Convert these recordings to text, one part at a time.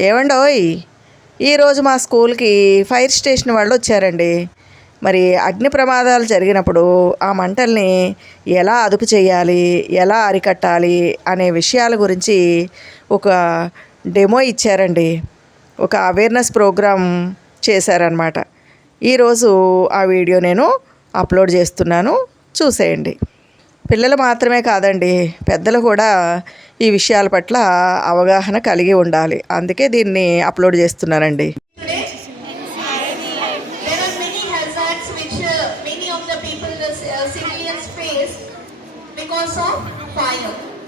ఏవండోయ్, ఈరోజు మా స్కూల్కి ఫైర్ స్టేషన్ వాళ్ళు వచ్చారండి. మరి అగ్ని ప్రమాదాలు జరిగినప్పుడు ఆ మంటల్ని ఎలా అదుపు చేయాలి, ఎలా అరికట్టాలి అనే విషయాల గురించి ఒక డెమో ఇచ్చారండి. ఒక అవేర్నెస్ ప్రోగ్రామ్ చేశారనమాట. ఈరోజు ఆ వీడియో నేను అప్లోడ్ చేస్తున్నాను, చూసేయండి. పిల్లలు మాత్రమే కాదండి, పెద్దలు కూడా ఈ విషయాల పట్ల అవగాహన కలిగి ఉండాలి. అందుకే దీన్ని అప్లోడ్ చేస్తున్నానండి.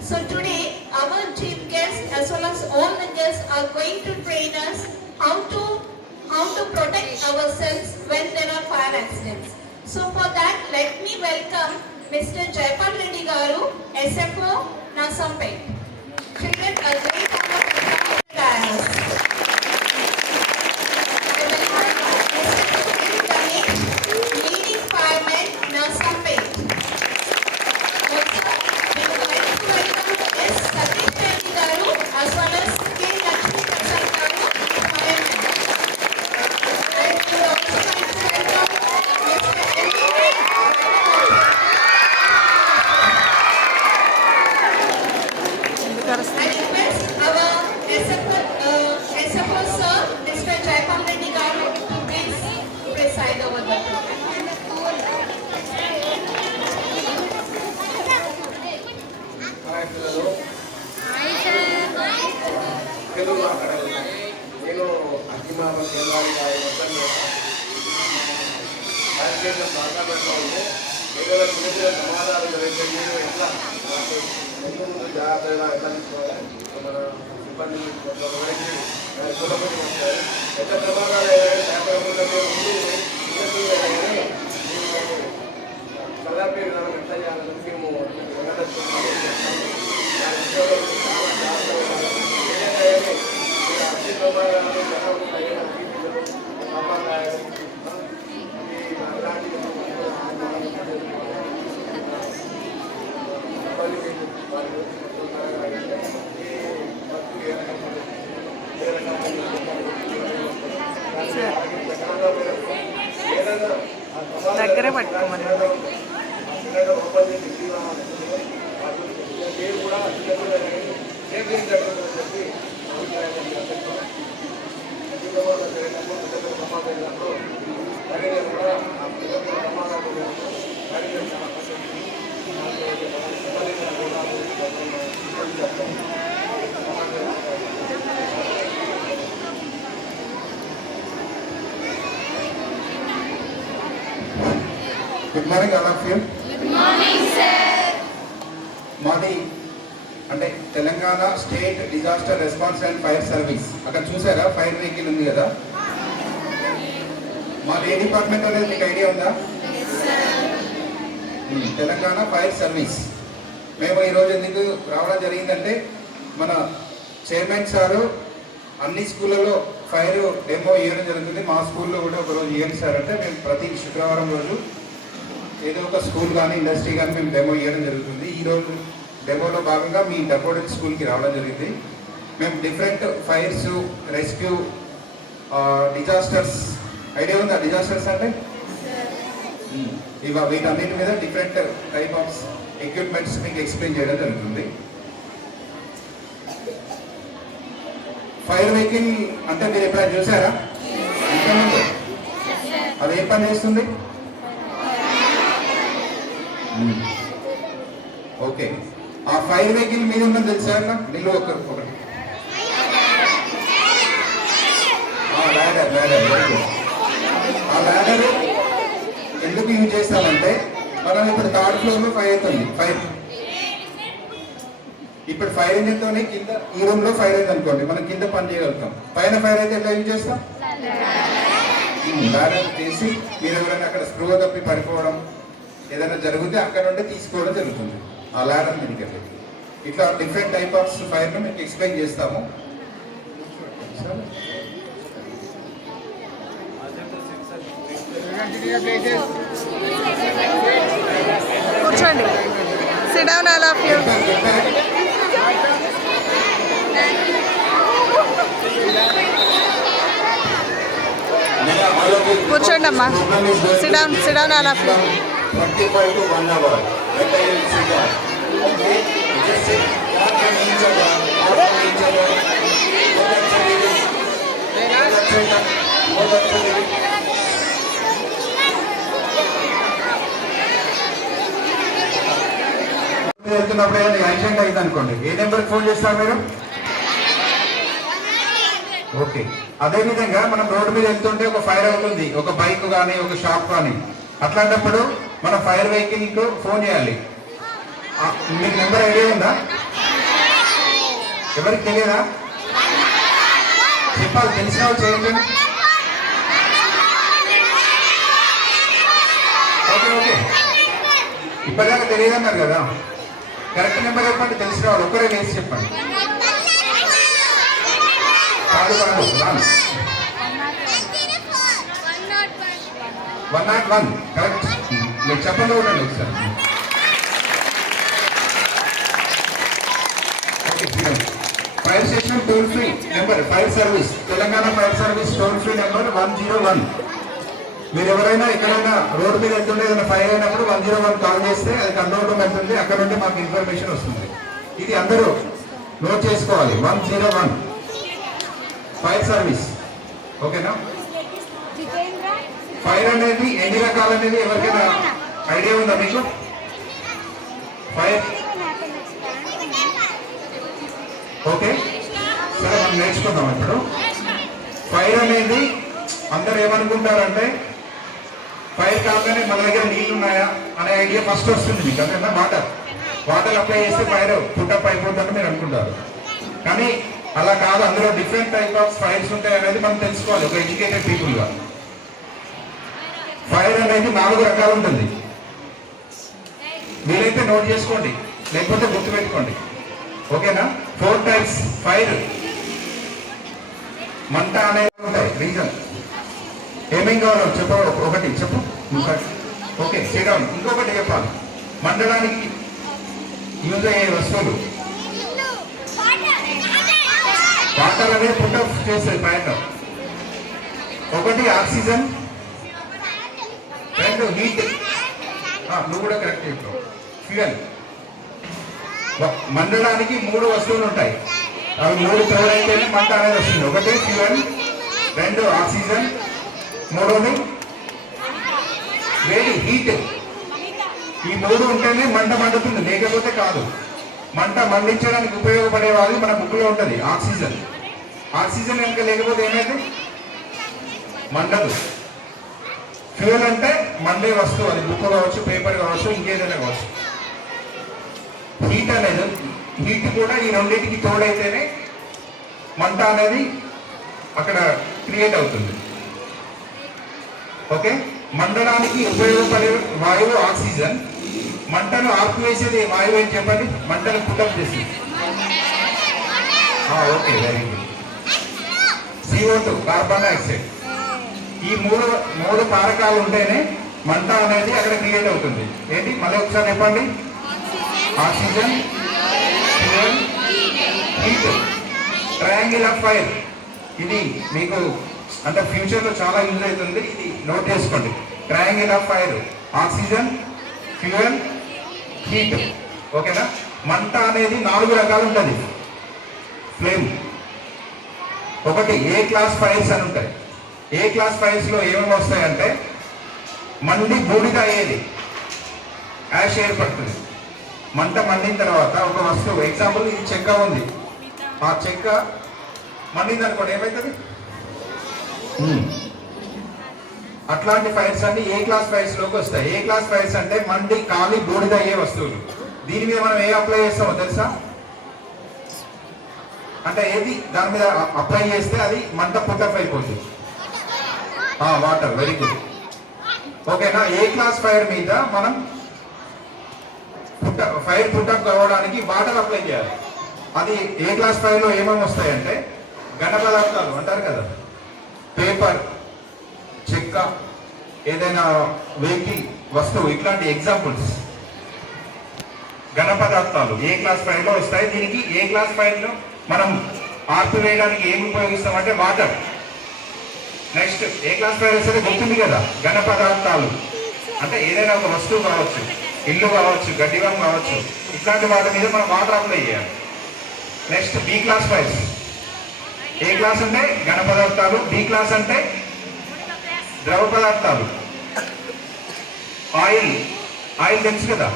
So today our chief guests as well as all the guests are going to train us how to protect ourselves when there are fire accidents. So for that, let me welcome Mr. Jaipal Reddy Garu, SFO, Nasampet. Children, a great round of applause to Dias. Mr. Ganesh, leading fireman, Nasampet. Also, we would like to welcome S. Satish Reddy Garu as well as K. Lakshmi Prasad Garu, fireman. And we would also like to welcome Mr. L. I request our SFO sir, Mr. Jaipal Reddy Garu, to please preside over the program. Telugu మాట్లాడాలి. నేను అగ్నిమాపక కేంద్రానికి రాజకీయ మాట్లాడుతూ ఉంటే ఏదైనా చిన్న ప్రమాదాలు జరిగితే మీరు ఎట్లా ముందు జాగ్రత్తగా ఎట్లా తీసుకోవాలి, మన సిబ్బంది కొంతమంది కుటుంబం వస్తారు. ఎంత ప్రమాదాలు పేపర్ ముందు కదాపి విధానం ఎట్లా చేయాలని మేము దగ్గరే పట్టుకోమని good morning all of you. మాది అంటే Telangana state disaster response and fire service. అక్కడ చూసారా ఫైర్ వెహికల్ ఉంది కదా, మాది ఏ డిపార్ట్మెంట్ అనేది మీకు ఐడియా ఉందా? Telangana fire service. మేము ఈరోజు ఎందుకు రావడం జరిగిందంటే మన చైర్మన్ సారు అన్ని స్కూళ్ళలో ఫైర్ డెమో ఇవ్వడం జరుగుతుంది. మా స్కూల్లో కూడా ఒకరోజు ఇవ్వండి సార్ అంటే మేము ప్రతి శుక్రవారం రోజు ఏదో ఒక స్కూల్ కానీ ఇండస్ట్రీ కానీ మేము డెమో ఇవ్వడం జరుగుతుంది. ఈరోజు డెమోలో భాగంగా మీ డబ్బోడెన్ స్కూల్కి రావడం జరిగింది. మేము different fires, rescue, disasters, idea ఉందా డిజాస్టర్స్ అంటే? వీటన్నిటి మీద డిఫరెంట్ టైప్ ఆఫ్ ఎక్విప్మెంట్స్ మీకు ఎక్స్ప్లెయిన్ చేయడం జరుగుతుంది. ఫైర్ వెహికల్ అంటే మీరు ఎప్పుడైనా చూసారా? ఇంతకుముందు అది ఏం పని చేస్తుంది? ఓకే, ఆ ఫైర్ వెహికల్ మీద ఉన్నది తెలుసా? నిల్వ ఒకటి ఆ ల్యాడర్ ఎందుకు యూజ్ చేస్తామంటే మనం ఇప్పుడు థర్డ్ ఫ్లోర్లో ఫైర్ అవుతుంది. ఇప్పుడు ఫైర్ ఇంజిన్తోనే కింద ఈ రూమ్లో ఫైర్ అయింది అనుకోండి, మనం కింద పని చేయగలుగుతాం. పైన ఫైర్ అయితే ఎట్లా యూజ్ చేస్తాం? ల్యాడర్ చేసి మీరు ఎవరైనా అక్కడ స్క్రూ తప్పి పడిపోవడం ఏదైనా జరిగితే అక్కడ నుండి తీసుకోవడం జరుగుతుంది ఆ ల్యాడర్ మీదకి. ఇట్లా డిఫరెంట్ టైప్ ఆఫ్ ఫైర్ను మీకు ఎక్స్ప్లెయిన్ చేస్తాము. కూర్చోండి. Sit down, all of you. కూర్చోండి అమ్మా. Sit down all of you. 35 to 1 hour. Better you sit down. Okay? You just sit far from each other. Far from each other. Go that side a bit. Go that side up. Go that side a bit. వెళ్తున్నప్పుడు ఏదైనా accident అయింది అనుకోండి, ఏ నెంబర్కి phone చేస్తారు మీరు? Okay. అదేవిధంగా మనం road మీద వెళ్తుంటే ఒక ఫైర్ అవుతుంది, ఒక బైక్ కానీ ఒక షాప్ కానీ, అట్లాంటప్పుడు మనం ఫైర్ వెహికల్కి ఫోన్ చేయాలి. మీకు నెంబర్ ఐడియా ఉందా? ఎవరికి తెలియదా? చెప్పాలి, తెలిసిన వాళ్ళు చేయండి. ఓకే ఓకే, ఇప్పటిదాకా తెలియదన్నారు కదా, కరెక్ట్ నెంబర్ చెప్పండి. తెలిసిన వాళ్ళు ఒక్కరే వేసి చెప్పండి. కాదు కాదు, రాను. 101 కరెక్ట్. మీరు చెప్పండి ఉండండి ఒకసారి. Fire station toll free number, fire service, Telangana fire service toll free number 101. మీరు ఎవరైనా ఎక్కడైనా రోడ్డు మీద వెళ్తుంటే ఏదైనా ఫైర్ అయినప్పుడు 101 కాల్ చేస్తే అది కంట్రోల్ రూమ్ వెళ్తుంది, అక్కడ నుండి మాకు ఇన్ఫర్మేషన్ వస్తుంది. ఇది అందరూ నోట్ చేసుకోవాలి. 101 ఫైర్ సర్వీస్. ఓకేనా? ఫైర్ అనేది ఎన్ని రకాలు అనేది ఎవరికైనా ఐడియా ఉందా మీకు? ఫైర్ ఓకే, సరే మనం నేర్చుకుందాం ఇప్పుడు. ఫైర్ అనేది అందరు ఏమనుకుంటారంటే ఫైర్ కాగానే మన దగ్గర నీళ్ళు ఉన్నాయా అనే ఐడియా ఫస్ట్ వస్తుంది మీకు. అంతేనా? వాటర్ అప్లై చేస్తే ఫైర్ పుట్టప్ అయిపోతుందని మీరు అనుకుంటారు. కానీ అలా కాదు, అందులో డిఫరెంట్ టైప్ ఆఫ్ ఫైర్స్ ఉంటాయి అనేది మనం తెలుసుకోవాలి ఒక ఎడ్యుకేటెడ్ పీపుల్గా. ఫైర్ అనేది 4 రకాలు ఉంటుంది. మీరైతే నోట్ చేసుకోండి, లేకపోతే గుర్తుపెట్టుకోండి. ఓకేనా? 4 టైప్స్ ఫైర్. మంట అనేది ఉంటాయి. రీజన్ ఏమేం కావాలో చెప్ప, ఒకటి చెప్పు. ఓకే, శ్రీరామ్ ఇంకొకటి చెప్పాలి. మండడానికి యూజ్ అయ్యే వస్తువులు. వాటర్ అనేది పుట్టప్ చేస్తాయి పైన. ఒకటి ఆక్సిజన్, 2 హీట్. నువ్వు కూడా కరెక్ట్ చెప్పావు. ఫ్యూయల్. మండడానికి 3 వస్తువులు ఉంటాయి, అవి 3 తోడైతేనే మంట అనేది వస్తుంది. ఒకటి ఫ్యూయల్, 2 ఆక్సిజన్, 3 వేడి హీట్. ఈ 3 ఉంటేనే మంట మండుతుంది, లేకపోతే కాదు. మంట మండించడానికి ఉపయోగపడేవాది మన బుక్లో ఉంటుంది ఆక్సిజన్. ఆక్సిజన్ కనుక లేకపోతే ఏమైంది? మండదు. ఫ్యూయల్ అంటే మండే వస్తువు, అది బుక్ కావచ్చు, పేపర్ కావచ్చు, ఇంకేదైనా కావచ్చు. హీట్ అనేది, హీట్ కూడా ఈ రెండింటికి తోడైతేనే మంట అనేది అక్కడ క్రియేట్ అవుతుంది. ఓకే, మండడానికి ఉపయోగపడే వాయువు ఆక్సిజన్. మంటను ఆర్పివేసేది వాయువు అని చెప్పండి, మంటను పుట్టప్ చేసి. Okay, very good. CO2 carbon dioxide. ఈ 3 కారకాలు ఉంటేనే మంట అనేది అక్కడ క్రియేట్ అవుతుంది. ఏంటి మళ్ళీ ఒకసారి చెప్పండి? Oxygen, fuel, heat. Triangle of fire. ఇది మీకు అంటే ఫ్యూచర్లో చాలా యూజ్ అవుతుంది, ఇది నోట్ చేసుకోండి. Triangle of fire, oxygen, fuel, heat. ఓకేనా? మంట అనేది 4 రకాలు ఉంటుంది. ఫ్లేమ్. ఒకటి ఏ క్లాస్ ఫైర్స్ అని ఉంటాయి. ఏ క్లాస్ ఫైర్స్లో ఏమేమి వస్తాయంటే మండి బూడిద అయ్యేది, యాష్ ఏర్పడుతుంది. మంట మండిన తర్వాత ఒక వస్తువు, ఎగ్జాంపుల్ ఇది చెక్క ఉంది, ఆ చెక్క మండింది అనుకోండి, ఏమవుతుంది? అట్లాంటి ఫైర్స్ అన్ని ఏ క్లాస్ ఫైర్స్ లోకి వస్తాయి. ఏ క్లాస్ ఫైర్స్ అంటే మండి కాలి బూడిద అయ్యే వస్తువులు. దీని మీద మనం ఏ అప్లై చేస్తామో తెలుసా? అంటే ఏది దాని మీద అప్లై చేస్తే అది మంట పుట్టప్ అయిపోతుంది. వాటర్. Very good. ఓకేనా? ఏ క్లాస్ ఫైర్ మీద మనం ఫైర్ పుట్టప్ కావడానికి వాటర్ అప్లై చేయాలి. అది ఏ క్లాస్ ఫైర్లో ఏమేమి వస్తాయంటే ఘన పదార్థాలు అంటారు కదా, పేపర్, చెక్క, ఏదైనా వెహికల్ వస్తువు, ఇట్లాంటి ఎగ్జాంపుల్స్ ఘన పదార్థాలు ఏ క్లాస్ ఫైర్లో వస్తాయి. దీనికి ఏ క్లాస్ ఫైర్లో మనం ఆర్పివేయడానికి ఏమి ఉపయోగిస్తామంటే వాటర్. నెక్స్ట్ ఏ క్లాస్ ఫైర్ వస్తుంది గుర్తుంది కదా, ఘన పదార్థాలు అంటే ఏదైనా ఒక వస్తువు కావచ్చు, ఇల్లు కావచ్చు, గడ్డివం కావచ్చు, ఇట్లాంటి వాటి మీద మనం వాటర్ అప్లై చేయాలి. Next B class fires. A class అంటే ఘన పదార్థాలు, బి క్లాస్ అంటే ద్రవ పదార్థాలు. ఆయిల్, ఆయిల్ తెలుసు కదా,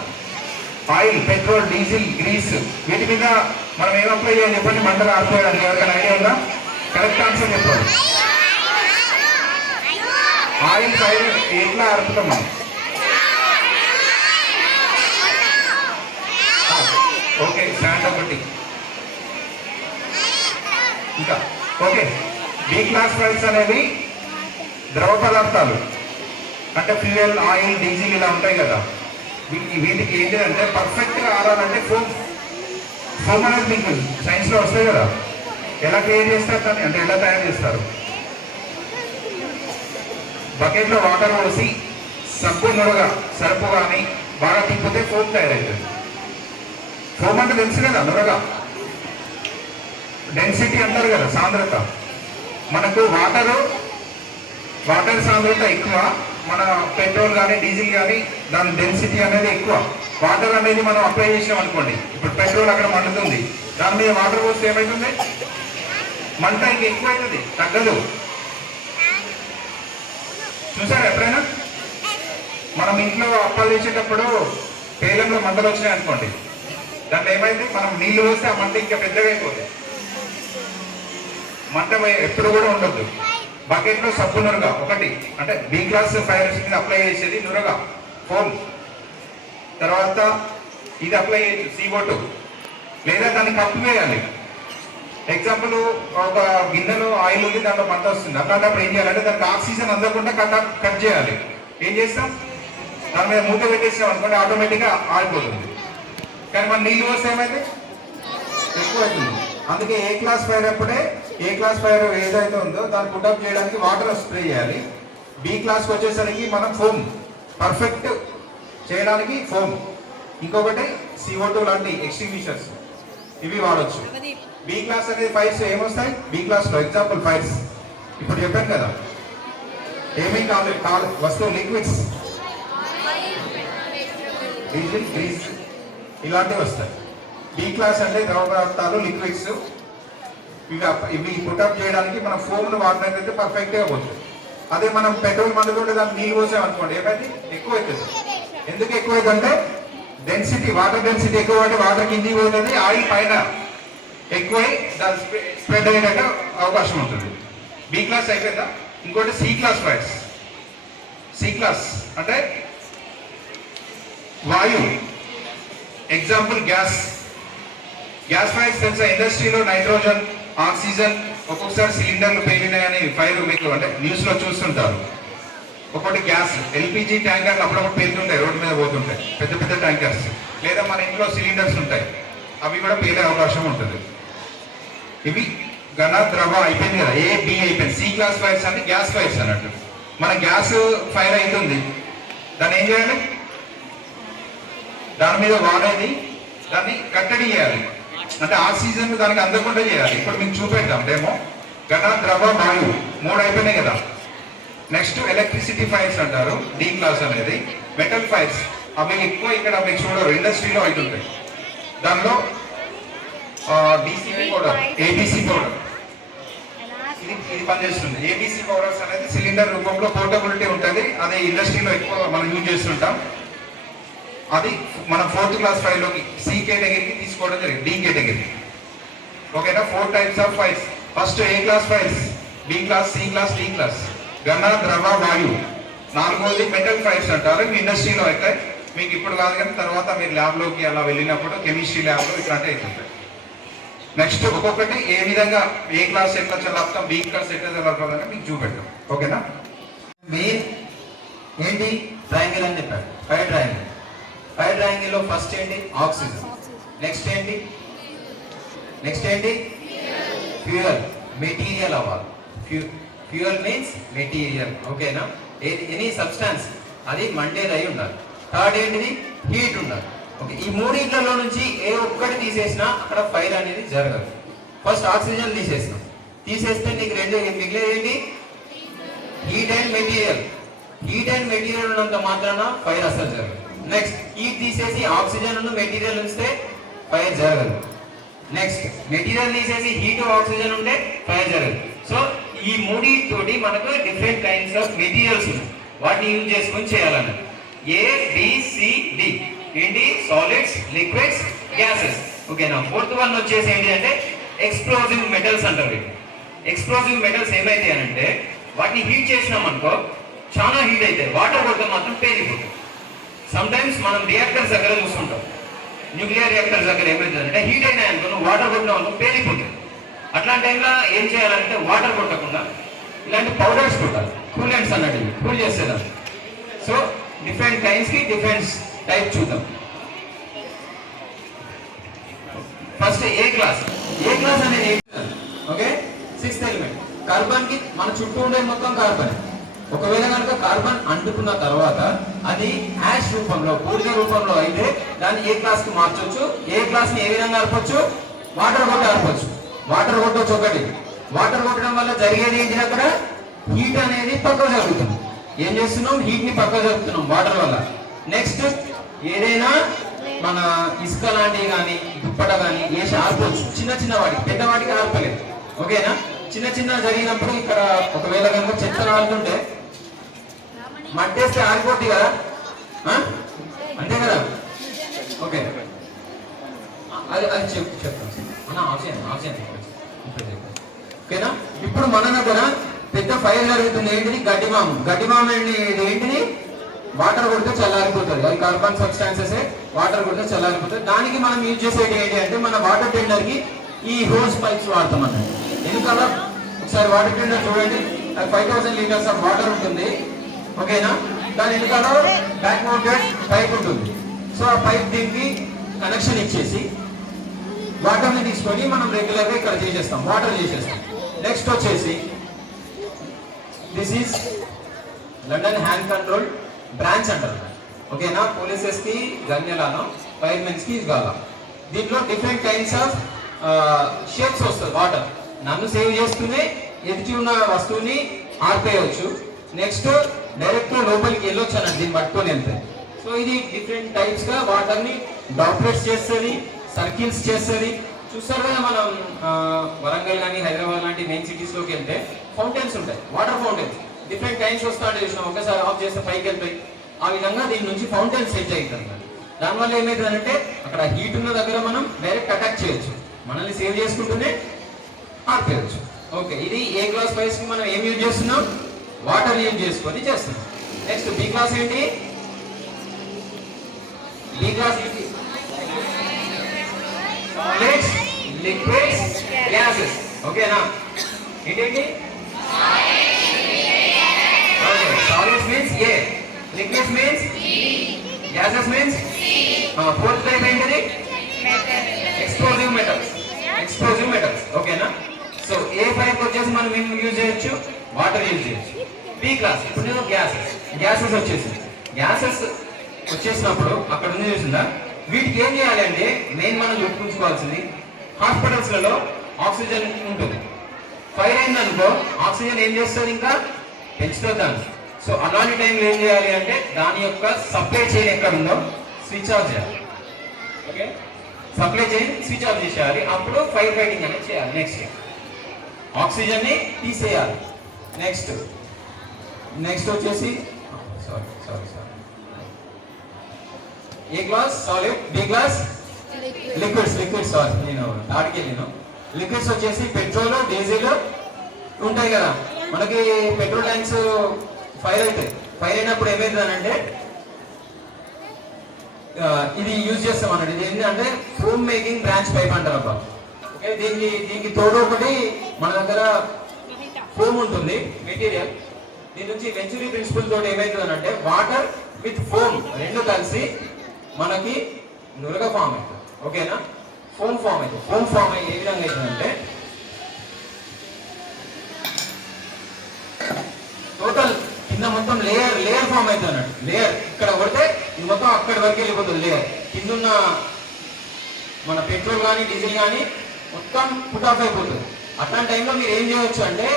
ఆయిల్, పెట్రోల్, డీజిల్, గ్రీస్, వీటి మీద మనం ఏం అప్లై చేయాలి చెప్పండి మంటలు ఆరిపోయడానికి. ఎవరికైనా ఐడియా ఉందా? కరెక్ట్ ఆన్సర్ చెప్పండి. ఆయిల్ ఫైర్ ఎట్లా ఆర్పుతాం మనం? ఓకే, శాండ్ ఒకటి. ఇంకా ఓకే, బి క్లాస్ ఫైర్స్ అనేవి ద్రవ పదార్థాలు అంటే ఫ్యూయల్, ఆయిల్, డీజిల్ ఇలా ఉంటాయి కదా. వీటికి ఏంటంటే పర్ఫెక్ట్గా ఆరాలంటే ఫోమ్. ఫోమ్ అనేది మీకు సైన్స్లో వస్తాయి కదా, ఎలా క్రియేట్ చేస్తారు కానీ అంటే ఎలా తయారు చేస్తారు? బకెట్లో వాటర్ పోసి సబ్బు నురగా సరుపు కానీ బాగా తిప్పితే ఫోమ్ తయారవుతుంది. ఫోమ్ అంటే తెలుసు కదా, నురగా. డెన్సిటీ అంటారు కదా, సాంద్రత. మనకు వాటర్ సాంద్రత ఎక్కువ, మన పెట్రోల్ కానీ డీజిల్ కానీ దాని డెన్సిటీ అనేది ఎక్కువ. వాటర్ అనేది మనం అప్లై చేసాం అనుకోండి, ఇప్పుడు పెట్రోల్ అక్కడ మండుతుంది, దాని మీద వాటర్ పోస్తే ఏమవుతుంది? మంట ఇంక ఎక్కువ అవుతుంది, తగ్గదు. చూసారా ఎప్పుడైనా? మనం ఇంట్లో అప్పాలు చేసేటప్పుడు తేలంలో మంటలు వచ్చినాయి అనుకోండి, దాంట్లో ఏమైంది? మనం నీళ్లు పోస్తే ఆ మంట ఇంకా పెద్దగా అయిపోతుంది. మంట ఎప్పుడు కూడా ఉండొద్దు. బకెట్లో సబ్బు నురగా ఒకటి, అంటే బి క్లాస్ ఫైర్స్ మీద అప్లై చేసేది నురగా, ఫోమ్. తర్వాత ఇది అప్లై చేయొచ్చు CO2, లేదా దాన్ని కప్పివేయాలి. ఎగ్జాంపుల్, ఒక గిన్నెలో ఆయిల్ ఉంది, దాంట్లో మంట వస్తుంది. అట్లాంటప్పుడు ఏం చేయాలంటే దానికి ఆక్సిజన్ అందకుండా కట్ చేయాలి. ఏం చేస్తాం? దాని మీద మూత పెట్టేసాం అనుకోండి, ఆటోమేటిక్గా ఆరిపోతుంది. కానీ మన నీళ్ళు వస్తే ఏమైతే ఎక్కువ అవుతుంది. అందుకే ఏ క్లాస్ ఫైర్ అప్పుడే, ఏ క్లాస్ ఫైర్ ఏదైతే ఉందో దాన్ని పుటప్ చేయడానికి వాటర్ స్ప్రే చేయాలి. బి క్లాస్కి వచ్చేసరికి మనం ఫోమ్, పర్ఫెక్ట్ చేయడానికి ఫోమ్. ఇంకొకటి CO2 లాంటి ఎక్స్టింగ్విషర్స్, ఇవి వాడచ్చు. బి క్లాస్ అనేది ఫైర్స్ ఏమొస్తాయి బి క్లాస్లో? ఎగ్జాంపుల్ ఫైర్స్ ఇప్పుడు చెప్పాను కదా, ఏమేమి కావాలి వస్తువు, లిక్విడ్స్, డీజిల్, గ్రీస్ ఇలాంటివి వస్తాయి. బి క్లాస్ అంటే ద్రవ పదార్థాలు, లిక్విడ్స్. ఇవి పుటప్ చేయడానికి మనం ఫోమ్ను వాడినట్లయితే పర్ఫెక్ట్గా పోతుంది. అదే మనం పెట్రోల్ మండుతుంటే దాన్ని నీళ్ళు పోసాం అనుకోండి, ఏమైంది? ఎక్కువ అవుతుంది. ఎందుకు ఎక్కువ అవుతుందంటే డెన్సిటీ, వాటర్ డెన్సిటీ ఎక్కువ, అంటే వాటర్ కిందికి పోతుంది, ఆయిల్ పైన ఎక్కువై దాని స్ప్రెడ్ అయ్యేటట్టు అవకాశం ఉంటుంది. బి క్లాస్ అయిపోయిందా? ఇంకోటి C class fires. C class అంటే వాయువు, ఎగ్జాంపుల్ గ్యాస్. గ్యాస్ ఫైర్స్ తెలుసా? ఇండస్ట్రీలో నైట్రోజన్, ఆక్సిజన్, ఒక్కొక్కసారి సిలిండర్లు పేలినాయని ఫైర్ మీకు అంటే న్యూస్లో చూస్తుంటారు. ఒకటి గ్యాస్, LPG ట్యాంకర్లు అప్పుడప్పుడు పేలుతుంటాయి, రోడ్డు మీద పోతుంటాయి, పెద్ద పెద్ద ట్యాంకర్స్. లేదా మన ఇంట్లో సిలిండర్స్ ఉంటాయి, అవి కూడా పేలే అవకాశం ఉంటుంది. ఇవి ఘన, ద్రవ అయిపోయింది కదా, A, B అయిపోయింది. సి క్లాస్ ఫైర్స్ అంటే గ్యాస్ ఫైర్స్ అన్నట్టు. మన గ్యాస్ ఫైర్ అవుతుంది, దాన్ని ఏం చేయాలి? దాని మీద వాడేది దాన్ని కట్టడి చేయాలి, అంటే ఆక్సిజన్ దానికి అందకుండా చేయాలి. ఇప్పుడు మీకు చూపెడతాం డేమో. ఘన, ద్రవ, వాయువు 3 అయిపోయినాయి కదా. నెక్స్ట్ ఎలక్ట్రిసిటీ ఫైర్స్ అంటారు, D క్లాస్ అనేది. మెటల్ ఫైర్స్, అవి ఎక్కువ ఇక్కడ మీకు చూడరు, ఇండస్ట్రీలో అవుతుంటాయి. దానిలో DCP పౌడర్, ABC పౌడర్, ఇది పనిచేస్తుంది. ABC పౌడర్స్ అనేది సిలిండర్ రూపంలో పోర్టబిలిటీ ఉంటుంది, అది ఇండస్ట్రీలో ఎక్కువ మనం యూజ్ చేస్తుంటాం. అది మన 4th క్లాస్ ఫైర్లోకి C కేటగిరీకి తీసుకోవడం జరిగింది, D కేటగిరీ. ఓకేనా? 4 types of fires. First A class fires, B class, C class, D class. ఘన, ద్రవ, వాయువు. 4వది మెటల్ ఫైర్స్ అంటారు, ఇవి ఇండస్ట్రీలో అయితే మీకు ఇప్పుడు కాదు కానీ తర్వాత మీరు ల్యాబ్లోకి అలా వెళ్ళినప్పుడు కెమిస్ట్రీ ల్యాబ్లో ఇట్లాంటి అవుతుంటాయి. నెక్స్ట్ ఒక్కొక్కటి ఏ విధంగా ఏ క్లాస్ ఎట్లా చల్లాపుతాం, B క్లాస్ ఎట్లా చల్లాపాలని మీకు చూపెడతాం. ఓకేనా? మెయిన్ ఏంటి? ట్రయాంగిల్ అని చెప్పాడు, ఫైర్ ట్రయాంగిల్. ఫైర్ ట్రయాంగిల్లో ఫస్ట్ ఏంటి? ఆక్సిజన్. నెక్స్ట్ ఏంటి? ఫ్యూయల్, మెటీరియల్ అవ్వాలి. Fuel means material. ఓకేనా? ఎనీ సబ్స్టాన్స్ అది మండేది అయి ఉండాలి. థర్డ్ ఏంటిది? హీట్ ఉండాలి. ఓకే, ఈ మూడింట్లలో నుంచి ఏ ఒక్కటి తీసేసినా అక్కడ ఫైర్ అనేది జరగదు. ఫస్ట్ ఆక్సిజన్ తీసేస్తే నీకు రెండు మిగిలేదు ఏంటి? హీట్ అండ్ మెటీరియల్ ఉన్నంత మాత్రాన ఫైర్ అసలు జరగదు. నెక్స్ట్ హీట్ తీసేసి ఆక్సిజన్ ఉన్న మెటీరియల్ ఉంచితే ఫైర్ జరగదు. నెక్స్ట్ మెటీరియల్ తీసేసి హీట్ ఆక్సిజన్ ఉంటే ఫైర్ జరగదు. సో ఈ మూడితోటి మనకు డిఫరెంట్ కైండ్స్ ఆఫ్ మెటీరియల్స్ ఉన్నాయి, వాటిని యూజ్ చేసుకొని చేయాలన్న. ABCD ఏంటి? Solids, liquids, gases. ఓకేనా? ఫోర్త్ వన్ వచ్చేసి ఏంటి అంటే ఎక్స్ప్లోజివ్ మెటల్స్ అంటారు. ఎక్స్ప్లోజివ్ మెటల్స్ ఏమైతే అంటే వాటిని హీట్ చేసినాం అనుకో, చాలా హీట్ అయితే వాటర్ కొడితే మాత్రం పేలిపోతుంది. సమ్ టైమ్స్ మనం రియాక్టర్స్ దగ్గర చూస్తుంటాం, న్యూక్లియర్ రియాక్టర్స్ దగ్గర ఏమవుతుందంటే హీట్ అయినాయి అనుకో, వాటర్ కొట్టిన అనుకో పేలిపోతుంది. అట్లాంటి టైంలో ఏం చేయాలంటే వాటర్ కొట్టకుండా ఇలాంటి పౌడర్స్ కొట్టాలి, కూలెంట్స్ అన్నట్టు, కూల్ చేసేదాన్ని. సో డిఫరెంట్ కైండ్స్ కి డిఫరెంట్ టైప్ చూద్దాం. ఫస్ట్ ఏ క్లాస్ అనేది ఓకే, సిక్స్త్ ఎలిమెంట్. కార్బన్ కి మన చుట్టూ ఉండే మొత్తం కార్బన్. ఒకవేళ కనుక కార్బన్ అంటుకున్న తర్వాత అది యాష్ రూపంలో, బూడిద రూపంలో అయితే దాన్ని ఏ క్లాస్ కి మార్చొచ్చు. ఏ క్లాస్ ని ఏ విధంగా ఆర్పొచ్చు? వాటర్ కొట్టి ఆర్పొచ్చు. వాటర్ కొట్టొచ్చు. ఒకటి వాటర్ కొట్టడం వల్ల జరిగేది ఏంటి? అక్కడ హీట్ అనేది పక్క జరుగుతుంది. ఏం చేస్తున్నాం? హీట్ ని పక్క జరుగుతున్నాం వాటర్ వల్ల. నెక్స్ట్ ఏదైనా మన ఇసుక లాంటివి కానీ దుప్పట కానీ వేసి ఆర్పొచ్చు. చిన్న వాటికి, పెద్దవాటికి ఆర్పలేదు. ఓకేనా? చిన్న జరిగినప్పుడు ఇక్కడ ఒకవేళ కనుక చెత్త రాలుతుంటే మట్టేస్తే ఆరిపోద్ది కదా, అంతే కదా? ఓకే, అది చెప్తాను. ఓకేనా? ఇప్పుడు మన దగ్గర పెద్ద ఫైర్ జరుగుతుంది. ఏంటిది? గడ్డిమాము ఏంటిది? వాటర్ కొడితే చల్లారిపోతుంది. అది కార్బన్ సబ్స్టాన్సెస్, వాటర్ కొడితే చల్లారిపోతుంది. దానికి మనం యూజ్ చేసేది ఏంటి అంటే మన వాటర్ టెండర్ కి ఈ హోస్ పైప్స్ వాడతాం అన్నట్టు. ఎందుకలా? ఒకసారి వాటర్ టెండర్ చూడండి, 5000 లీటర్స్ ఆఫ్ వాటర్ ఉంటుంది. ఓకేనా? దాని వెనుకాల బ్యాక్ మౌంటెడ్ పైప్ ఉంటుంది. సో ఆ పైప్ దీనికి కనెక్షన్ ఇచ్చేసి వాటర్ ని తీసుకొని మనం రెగ్యులర్ గా ఇక్కడ చేసేస్తాం, వాటర్ చేసేస్తాం. నెక్స్ట్ వచ్చేసి this is London hand control branch అంటారు. ఓకేనా? పోలీసెస్ కి గన్యలాను, ఫైర్ మెన్స్ కి గాలా. దీంట్లో డిఫరెంట్ కైండ్స్ ఆఫ్ షేప్స్ వస్తుంది. వాటర్ నన్ను సేవ్ చేస్తూనే ఎదుటి ఉన్న వస్తువుని ఆర్పేయవచ్చు. నెక్స్ట్ డైరెక్ట్ లోపలికి వెళ్ళొచ్చు అన్నట్టు దీన్ని పట్టుకొని వెళ్తే. సో ఇది డిఫరెంట్ టైప్స్ గా వాటర్ ని డ్రాప్లెట్స్ చేస్తుంది, సర్కిల్స్ చేస్తుంది. చూస్తారు కదా మనం వరంగల్ కానీ హైదరాబాద్ లాంటి మెయిన్ సిటీస్ లోకి వెళ్తే ఫౌంటైన్స్ ఉంటాయి, వాటర్ ఫౌంటైన్స్. డిఫరెంట్ కైండ్స్ వస్తాయంటే చూసినాం, ఒకసారి ఆఫ్ చేస్తే పైకి వెళ్తాయి. ఆ విధంగా దీని నుంచి ఫౌంటైన్స్ సెట్ అవుతుంది. దానివల్ల ఏమవుతుందంటే అక్కడ హీట్ ఉన్న దగ్గర మనం డైరెక్ట్ అటాక్ చేయొచ్చు, మనల్ని సేవ్ చేసుకుంటూనే ఆర్పేయచ్చు. ఓకే, ఇది ఏ క్లాస్ ఫైర్స్ కి మనం ఏం యూజ్ చేస్తున్నాం? వాటర్ యూజ్ చేసుకొని చేస్తున్నాం. నెక్స్ట్ బి క్లాస్ ఏంటి? బి క్లాస్ ఏంటి? Solids, liquids, gases. ఓకేనా? ఏంటండి? Solids means A, liquids means B, gases means C. Fourth type ఏంటిది? Explosive metals. ఓకేనా? సో ఏ ఫైర్ వచ్చేసి మనం ఏం యూజ్ చేయొచ్చు? వాటర్ యూజ్ చేయొచ్చు. బి క్లాస్ ఇప్పుడు గ్యాసెస్ వచ్చేసినప్పుడు అక్కడ ఉంది చూసిందా, వీటికి ఏం చేయాలి అంటే మెయిన్ మనం గుర్తుంచుకోవాల్సింది, హాస్పిటల్స్ లలో ఆక్సిజన్ ఉంటుంది. ఫైర్ అయిందనుకో ఆక్సిజన్ ఏం చేస్తుంది? ఇంకా పెంచుతుంది దాన్ని. సో అలాంటి టైంలో ఏం చేయాలి అంటే దాని యొక్క సప్లై చైన్ ఎక్కడ ఉందో స్విచ్ ఆఫ్ చేయాలి. Okay, supply chain switch off చేసేయాలి. అప్పుడు ఫైర్ ఫైటింగ్ అనేది చేయాలి. నెక్స్ట్ ఆక్సిజన్ ని తీసేయాలి. నెక్స్ట్ వచ్చేసి sorry A class solid, B class liquids. Sorry నేను థర్డ్కి వెళ్ళాను. లిక్విడ్స్ వచ్చేసి పెట్రోల్, డీజిల్ ఉంటాయి కదా మనకి. పెట్రోల్ ట్యాంక్స్ ఫైర్ అవుతాయి. ఫైర్ అయినప్పుడు ఏమైందనంటే ఇది యూజ్ చేస్తాం అన్నట్టు. ఇది ఏంటంటే ఫోమ్ మేకింగ్ బ్రాంచ్ పైప్ అంటారు అబ్బా. ఓకే, దీనికి తోడు ఒకటి మన దగ్గర ఫోమ్ ఉంటుంది మెటీరియల్. దీని నుంచి వెంచురీ ప్రిన్సిపల్ తోటి ఏమవుతుందంటే వాటర్ విత్ ఫోమ్ రెండు కలిసి మనకి నురగ ఫామ్ అవుతుంది. ఓకేనా? ఫోమ్ ఫామ్ అయ్యి ఏ విధంగా అవుతుందంటే టోటల్ కింద మొత్తం లేయర్ ఫామ్ అవుతుంది అన్నట్టు. లేయర్ ఇక్కడ కొడితే ఇది మొత్తం అక్కడి వరకు వెళ్ళిపోతుంది. లేయర్ కింద ఉన్న మన పెట్రోల్ కానీ డీజిల్ కానీ మొత్తం పుట్ ఆఫ్ అయిపోతుంది. అట్లాంటి టైంలో మీరు ఏం చేయవచ్చు అంటే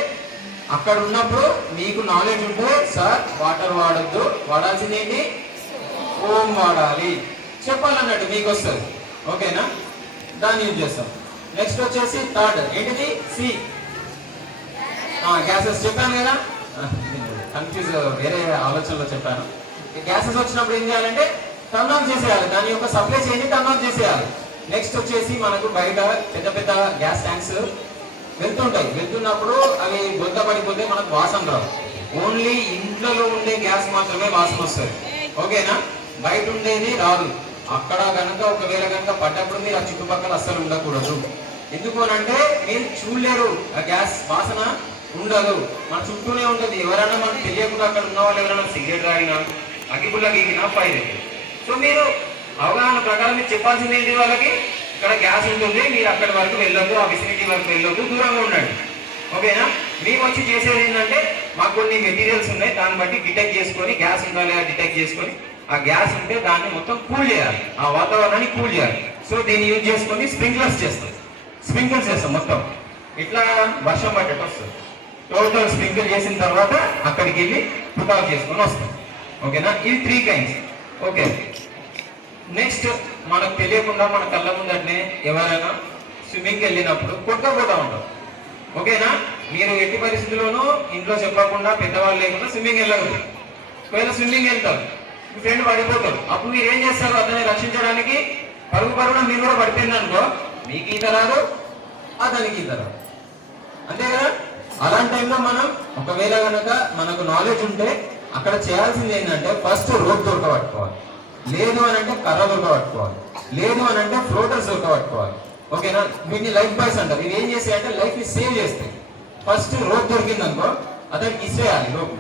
అక్కడ ఉన్నప్పుడు మీకు నాలెడ్జ్ ఉంటే సార్ వాటర్ వాడద్దు, వాడాల్సింది ఏంటి, ఫోమ్ వాడాలి చెప్పాలన్నట్టు మీకు వస్తుంది. ఓకేనా, దాన్ని యూజ్ చేస్తాం. నెక్స్ట్ వచ్చేసి థర్డ్ ఏంటిది, సి గ్యాసెస్ చెప్పాను కదా, కన్ఫ్యూజ్ వేరే ఆలోచనలో చెప్పాను. గ్యాసెస్ వచ్చినప్పుడు ఏం చేయాలంటే టర్న్ ఆఫ్ చేసేయాలి, దాని యొక్క సప్లై చేసి టర్న్ ఆఫ్ చేసేయాలి. నెక్స్ట్ వచ్చేసి మనకు బయట పెద్ద పెద్ద గ్యాస్ ట్యాంక్స్ వెళ్తుంటాయి, వెళ్తున్నప్పుడు అవి బొద్ద పడిపోతే మనకు వాసన రావు. ఓన్లీ ఇంట్లో ఉండే గ్యాస్ మాత్రమే వాసన వస్తుంది. ఓకేనా, బయట ఉండేది రాదు. అక్కడ కనుక ఒకవేళ కనుక పడ్డప్పుడు మీరు ఆ చుట్టుపక్కల అస్సలు ఉండకూడదు. ఎందుకు అంటే మీరు చూడలేరు, ఆ గ్యాస్ వాసన ఉండదు, మన చుట్టూనే ఉంటుంది. ఎవరైనా మనకు తెలియకుండా అక్కడ ఉన్న వాళ్ళు ఎవరైనా సిగరెట్ తాగినా, అగ్గిపుల్ల గీకినా ఫైర్ అవుతుంది. సో మీరు అవగాహన ప్రకారం మీరు చెప్పాల్సింది ఏంటి, వాళ్ళకి ఇక్కడ గ్యాస్ ఉంటుంది, మీరు అక్కడి వరకు వెళ్ళొద్దు, ఆ విసినిటీ వరకు వెళ్ళొద్దు, దూరంగా ఉండండి. ఓకేనా, మేము వచ్చి చేసేది ఏంటంటే మాకు కొన్ని మెటీరియల్స్ ఉన్నాయి, దాన్ని బట్టి డిటెక్ట్ చేసుకొని గ్యాస్ ఉందా లేదా డిటెక్ట్ చేసుకొని, ఆ గ్యాస్ ఉంటే దాన్ని మొత్తం కూల్ చేయాలి, ఆ వాతావరణాన్ని కూల్ చేయాలి. సో దీన్ని యూజ్ చేసుకొని స్ప్రింక్లర్స్ చేస్తాం మొత్తం. ఇట్లా వర్షం పట్టేట్టు వస్తుంది. టోటల్ స్ప్రింకిల్ చేసిన తర్వాత అక్కడికి వెళ్ళి పుట్ ఆఫ్ చేసుకొని వస్తాం. ఓకేనా, ఇవి 3 kinds. ఓకే, నెక్స్ట్ మనకు తెలియకుండా మన కళ్ళ ముందటనే ఎవరైనా స్విమ్మింగ్కి వెళ్ళినప్పుడు కొట్టుకపోతూ ఉంటారు. ఓకేనా, మీరు ఎట్టి పరిస్థితుల్లోనూ ఇంట్లో చెప్పకుండా పెద్దవాళ్ళు లేకుండా స్విమ్మింగ్ వెళ్ళకూడదు. ఒకవేళ స్విమ్మింగ్ వెళ్తారు, మీ ఫ్రెండ్ పడిపోతారు, అప్పుడు మీరు ఏం చేస్తారు, అతన్ని రక్షించడానికి పరుగున మీరు కూడా పడిపోయింది అనుకో, మీకు ఈత రాదు, అతనికి ఈత రాదు, అంతే కదా. అలాంటి టైంలో మనం ఒకవేళ కనుక మనకు నాలెడ్జ్ ఉంటే అక్కడ చేయాల్సింది ఏంటంటే ఫస్ట్ రోప్ దొరకబట్టుకోవాలి, లేదు అని అంటే కర్ర దొరకబట్టుకోవాలి, లేదు అని అంటే ఫ్లోటర్స్ దొరకబట్టుకోవాలి. ఓకేనా, వీటిని లైఫ్ బాయ్స్ అంటారు. ఇవి ఏం చేస్తాయంటే లైఫ్ ని సేవ్ చేస్తాయి. ఫస్ట్ రోప్ దొరికింది అనుకో అతనికి ఇచ్చేయాలి రోప్.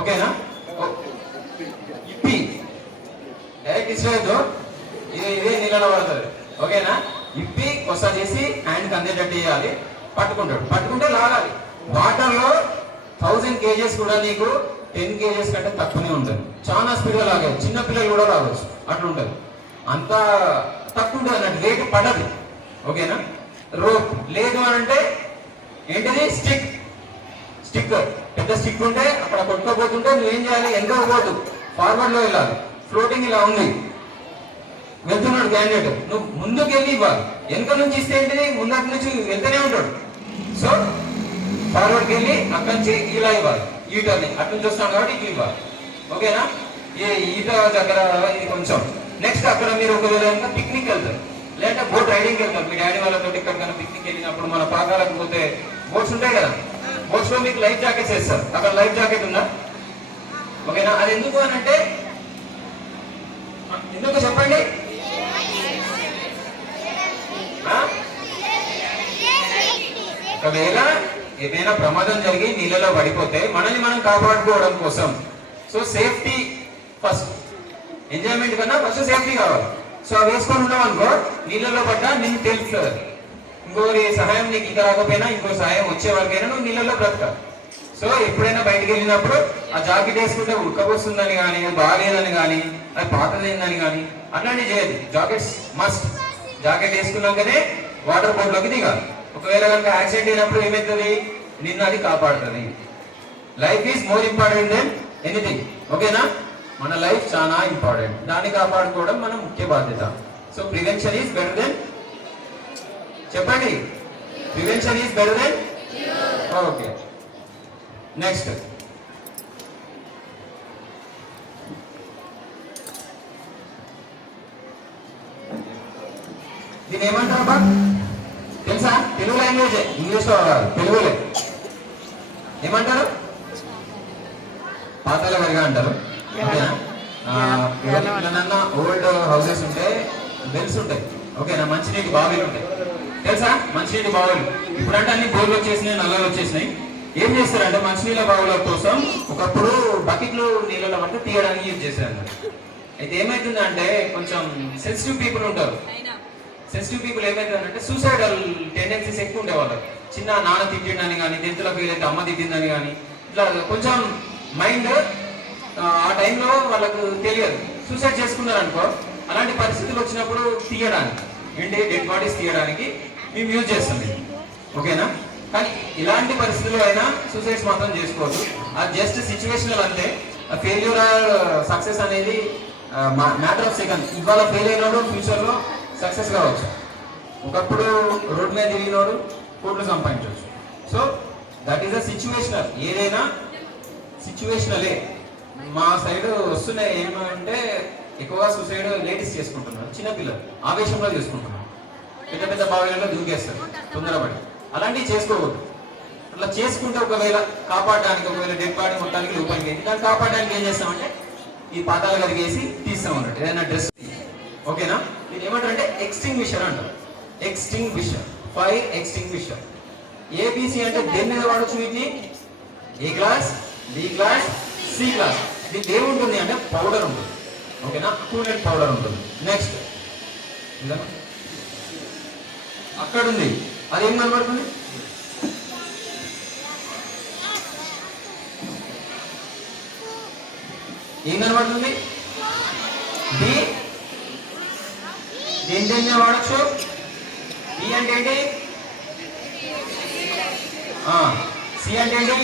ఓకేనా, ఇప్పి డైరెక్ట్ ఇచ్చేయద్దు, ఇదే నీళ్ళలో పడుతుంది. ఓకేనా, ఇప్పి కొస చేసి హ్యాండ్కి అందేటట్టు చేయాలి. పట్టుకుంటాడు, పట్టుకుంటే లాగాలి. వాటర్లో 1000 kgs కూడా నీకు 10 kgs కంటే తక్కువనే ఉంటుంది. చాలా స్పీడ్గా లాగాలి, చిన్న పిల్లలు కూడా లాగవచ్చు, అట్లా ఉంటుంది. అంత తక్కువ ఉంటుంది అన్నట్టు, వెయిట్ పడదు. ఓకేనా, రోప్ లేదు అని అంటే ఏంటిది, స్టిక్ పెద్ద స్టిక్ ఉంటే అక్కడ కొట్టుకోపోతుంటే నువ్వేం చేయాలి, వెనక పోదు, ఫార్వర్డ్ లో వెళ్ళాలి. ఫ్లోటింగ్ ఇలా ఉంది, వెళ్తున్నాడు క్యాండిడేట్, నువ్వు ముందుకు వెళ్ళి ఇవ్వాలి. వెనక నుంచి ఇస్తే ఏంటిది, ముందటి నుంచి వెళ్తూనే ఉంటాడు. సో ఫార్వర్డ్కి వెళ్ళి అక్కడి నుంచి ఇలా ఇవ్వాలి, ఈటర్ని అటు నుంచి వస్తాను కాబట్టి ఇట్లా ఇవ్వాలి. ఓకేనా, ఈ ఈత దగ్గర ఇది కొంచెం. నెక్స్ట్ అక్కడ మీరు ఒకవేళ పిక్నిక్ వెళ్తారు, లేదంటే బోట్ రైడింగ్కి వెళ్తారు మీ డాడీ వాళ్ళతో. ఎక్కడికైనా పిక్నిక్ వెళ్ళినప్పుడు మన పాకాలకు పోతే బోట్స్ ఉంటాయి కదా, బోట్స్ లో మీకు లైఫ్ జాకెట్స్ వేస్తారు. అక్కడ లైఫ్ జాకెట్ ఉందా? ఓకేనా, అది ఎందుకు అని అంటే ఎందుకు చెప్పండి. ఒకవేళ ఏదైనా ప్రమాదం జరిగి నీళ్ళలో పడిపోతే మనల్ని మనం కాపాడుకోవడం కోసం. సో సేఫ్టీ ఫస్ట్, ఎంజాయ్మెంట్ కన్నా ఫస్ట్ సేఫ్టీ కావాలి. సో అవి వేసుకొని ఉన్నాం అనుకో, నీళ్ళలో పడ్డా నీకు తెలుస్తుంది. ఇంకోరి సహాయం నీకు ఇంకా రాకపోయినా ఇంకో సహాయం వచ్చే వరకైనా నువ్వు నీళ్ళలో బ్రతకాలి. సో ఎప్పుడైనా బయటకు వెళ్ళినప్పుడు ఆ జాకెట్ వేసుకుంటే ఉడకపోస్తుందని కానీ, అది బాగాలేదని కానీ, అది పాతలేదని కానీ అట్లాంటివి చేయదు. Jackets must. జాకెట్ వేసుకున్నాకనే వాటర్ బోర్డ్లోకి దిగాలి. ఒకవేళ కనుక యాక్సిడెంట్ అయినప్పుడు ఏమవుతుంది, నిన్ను అది కాపాడుతుంది. Life is more important than anything. ఓకేనా, మన లైఫ్ చాలా ఇంపార్టెంట్, దాన్ని కాపాడుకోవడం మన ముఖ్య బాధ్యత. So prevention is better than, చెప్పండి, prevention is better than. Okay, next దీని ఏమంటారు బా తెలుసా? తెలుగు లాంగ్వేజ్, ఇంగ్లీష్ లో రాదు, తెలుగులే. ఏమంటారు? పాతాల గరిగా అంటారు. ఓకేనా, ఓల్డ్ హౌసెస్ ఉంటే వెల్స్ ఉంటాయి. ఓకేనా, మంచినీటి బావిలు ఉంటాయి, తెలుసా? మంచినీటి బావులు ఇప్పుడంటే అన్ని బోర్లు వచ్చేసినాయి, నల్లలు వచ్చేసినాయి. ఏం చేస్తారంటే మంచినీళ్ళ బావుల కోసం ఒకప్పుడు బకెట్లు నీళ్ళలో పడితే తీయడానికి యూజ్ చేశారు. అయితే ఏమవుతుందంటే కొంచెం సెన్సిటివ్ పీపుల్ ఉంటారు. సెన్సిటివ్ పీపుల్ ఏమవుతుందంటే సూసైడల్ టెండెన్సీస్ ఎక్కువ ఉండే వాళ్ళకి. చిన్న నాన్న తిట్టిందని కానీ, టెన్త్లో ఫెయిల్ అయితే అమ్మ తిట్టిందని కానీ, ఇట్లా కొంచెం మైండ్ ఆ టైంలో వాళ్ళకు తెలియదు, సూసైడ్ చేసుకున్నారు అనుకో. అలాంటి పరిస్థితులు వచ్చినప్పుడు తీయడానికి, ఏంటి, డెడ్ బాడీస్ తీయడానికి మేము యూజ్ చేస్తాం. ఓకేనా, కానీ ఇలాంటి పరిస్థితుల్లో అయినా సూసైడ్స్ మాత్రం చేసుకోవద్దు. అది జస్ట్ సిచ్యువేషనల్ అంతే. ఫెయిల్యూర్ ఆర్ సక్సెస్ అనేది మ్యాటర్ ఆఫ్ సెకండ్. ఇవాళ ఫెయిల్ అయినోడు ఫ్యూచర్లో సక్సెస్ కావచ్చు. ఒకప్పుడు రోడ్ మీద తిరిగినోడు కోట్లు సంపాదించవచ్చు. So that is a situational. ఏదైనా సిచ్యువేషనలే. మా సైడ్ వస్తున్నాయి ఏమంటే ఎక్కువగా సూసైడ్ లేడీస్ చేసుకుంటున్నారు, చిన్నపిల్లలు ఆవేశంలో చేసుకుంటున్నారు, పెద్ద పెద్ద బావిలలో దూకేస్తారు తొందరపడి. అలాంటివి చేసుకోవద్దు. అట్లా చేసుకుంటే ఒకవేళ కాపాడడానికి, ఒకవేళ డెడ్ బాడీ మొత్తానికి లోపలికి వెళ్ళి దాన్ని కాపాడడానికి ఏం చేస్తామంటే ఈ పాతాలు కడిగేసి తీస్తాం అన్నట్టు, ఏదైనా డ్రెస్. ఓకేనా? ఇది ఏమంటారంటే ఎక్స్టింగ్విషర్ అంటారు. Extinguisher, fire extinguisher. ఏబిసి అంటే దేని మీద వాడచ్చు వీటిని? A class, B class, C class. దీనికి ఏముంటుంది అంటే పౌడర్ ఉంటుంది. ఓకేనా? కూలెంట్ పౌడర్ ఉంటుంది. నెక్స్ట్ అక్కడ ఉంది, అదేం కనబడుతుంది? ఏం కనబడుతుంది? బి. దేని వాడచ్చు? బి అంటే ఏంటి? సి అంటే ఏంటి?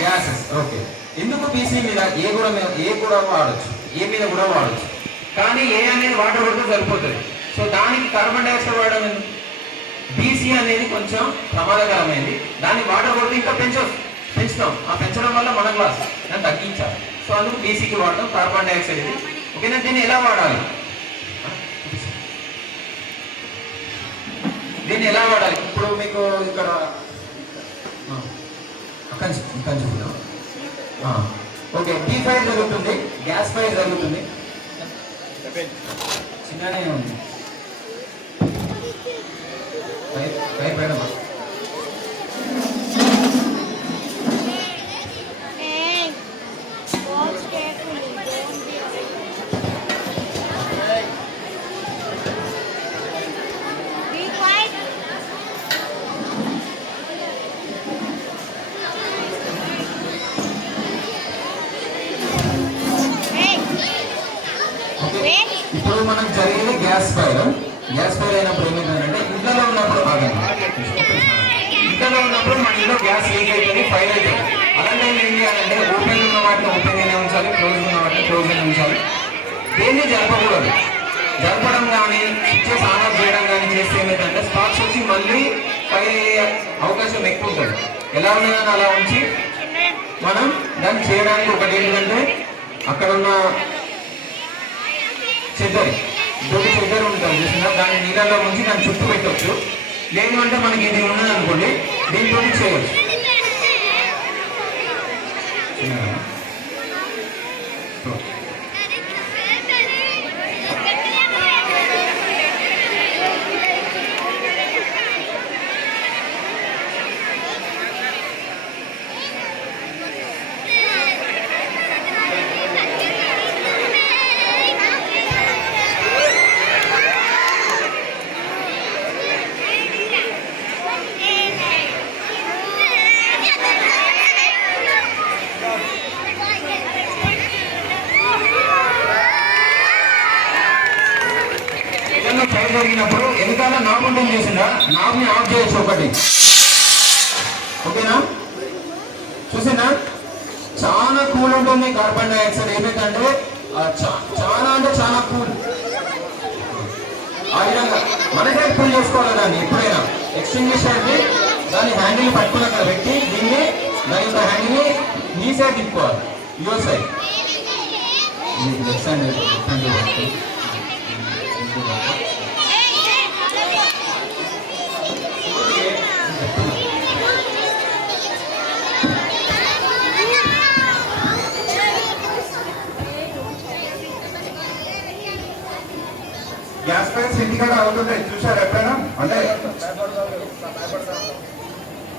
గ్యాసెస్. ఓకే. ఎందుకు బీసీ మీద? ఏ కూడా వాడచ్చు, ఏ మీద కూడా వాడచ్చు. కానీ ఏ అనేది వాటర్ కొడితే సరిపోతుంది. సో దానికి కార్బన్ డైఆక్సైడ్ వాడడం. బీసీ అనేది కొంచెం ప్రమాదకరమైంది. దాన్ని వాటర్ కొడితే ఇంకా పెంచుతాం. ఆ పెంచడం వల్ల మన గ్లాస్ దాన్ని తగ్గించాలి. సో అందుకు బీసీకి వాడడం కార్బన్ డైఆక్సైడ్ ఇది. ఓకేనా? దీన్ని ఎలా వాడాలి? దీన్ని ఎలా వాడాలి? ఇప్పుడు మీకు ఇక్కడ కంచుకున్నాం. ఓకే. డీ ఫైర్ జరుగుతుంది, గ్యాస్ ఫైర్ జరుగుతుంది. చిన్ననే ఉంది ఫైర్ మేడం. ఇప్పుడు మనకు జరిగేది గ్యాస్ ఫైర్. గ్యాస్ ఫైర్ అయినప్పుడు ఏమైందంటే ఇంట్లో ఉన్నప్పుడు మన ఇంట్లో గ్యాస్ లీక్ అవుతుంది, ఫైర్ అవుతుంది. అలాంటి ఏం చేయాలంటే ఓపెన్ ఉన్న వాటిని ఓపెన్గానే ఉంచాలి, క్లోజ్ ఉన్న వాటిని క్లోజ్గానే ఉంచాలి. దేన్ని జరపకూడదు. జరపడం కానీ స్విచ్చెస్ ఆన్ ఆఫ్ చేయడం కానీ చేస్తే ఏమైందంటే స్పార్క్స్ వచ్చి మళ్ళీ ఫైర్ అయ్యే అవకాశం ఎక్కువ ఉంటుంది. ఎలా ఉన్నదని అలా ఉంచి మనం దాన్ని చేయడానికి ఒకటి ఏంటంటే అక్కడ ఉన్న దొడ్డి చెద్దరు ఉంటుంది చూసినా, దాన్ని నీళ్ళలో ఉంచి దాన్ని చుట్టూ పెట్టవచ్చు. లేదు అంటే మనకి ఇది ఉన్నది అనుకోండి, దీంతో చేయవచ్చు. ఫైర్ జరిగినప్పుడు వెనకాల నాబ్ ఉంటుంది చూసిందా, నాబ్ని ఆఫ్ చేయొచ్చు ఒకటి. ఓకేనా? చూసినా చాలా కూల్ ఉంటుంది కార్బన్ డైఆక్సైడ్. ఏమైందంటే చాలా అంటే చాలా కూల్. ఆ విధంగా మన సైడ్ కూల్ చేసుకోవాలి దాన్ని. ఎప్పుడైనా ఎక్స్టింగ్విషర్ని దాని హ్యాండిల్ పట్టుకుని అక్కడ పెట్టి దీన్ని దాని యొక్క హ్యాండిల్ని నీ సైడ్ తిప్పుకోవాలి, your side. Left side gas fires ఇంటికాడ అవుతుంటాయి, చూసారు ఎప్పుడైనా? అంటే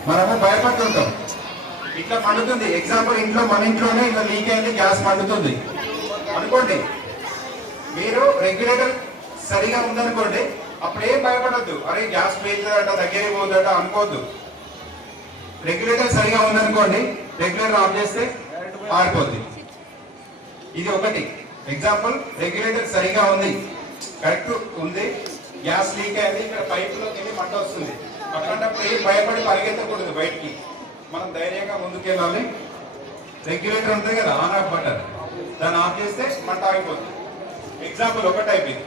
మనము భయపడుతుంటాం. ఇట్లా మండుతుంది. ఎగ్జాంపుల్ ఇంట్లో, మన ఇంట్లోనే ఇట్లా లీక్ అయింది, గ్యాస్ మండుతుంది అనుకోండి. మీరు రెగ్యులేటర్ సరిగా ఉందనుకోండి, అప్పుడు ఏం భయపడద్దు. అరే గ్యాస్ పేలుతుందట, దగ్గరికి పోతుందట అనుకోవద్దు. రెగ్యులేటర్ సరిగా ఉందనుకోండి, రెగ్యులేటర్ ఆఫ్ చేస్తే ఆరిపోద్ది. ఇది ఒకటి ఎగ్జాంపుల్. రెగ్యులేటర్ సరిగా ఉంది, కరెక్ట్ ఉంది, గ్యాస్ లీక్ అయింది, ఇక్కడ పైపులోకి వెళ్ళి మంట వస్తుంది, అట్లాంటప్పుడు ఏం భయపడి పరిగెత్తకూడదు బయటికి, మనం ధైర్యంగా ముందుకెళ్ళాలి. రెగ్యులేటర్ ఉంటుంది కదా, ఆన్ ఆఫ్ బటన్, దాన్ని ఆఫ్ చేస్తే మంట ఆగిపోతుంది. ఎగ్జాంపుల్ ఒక టైప్ ఇది.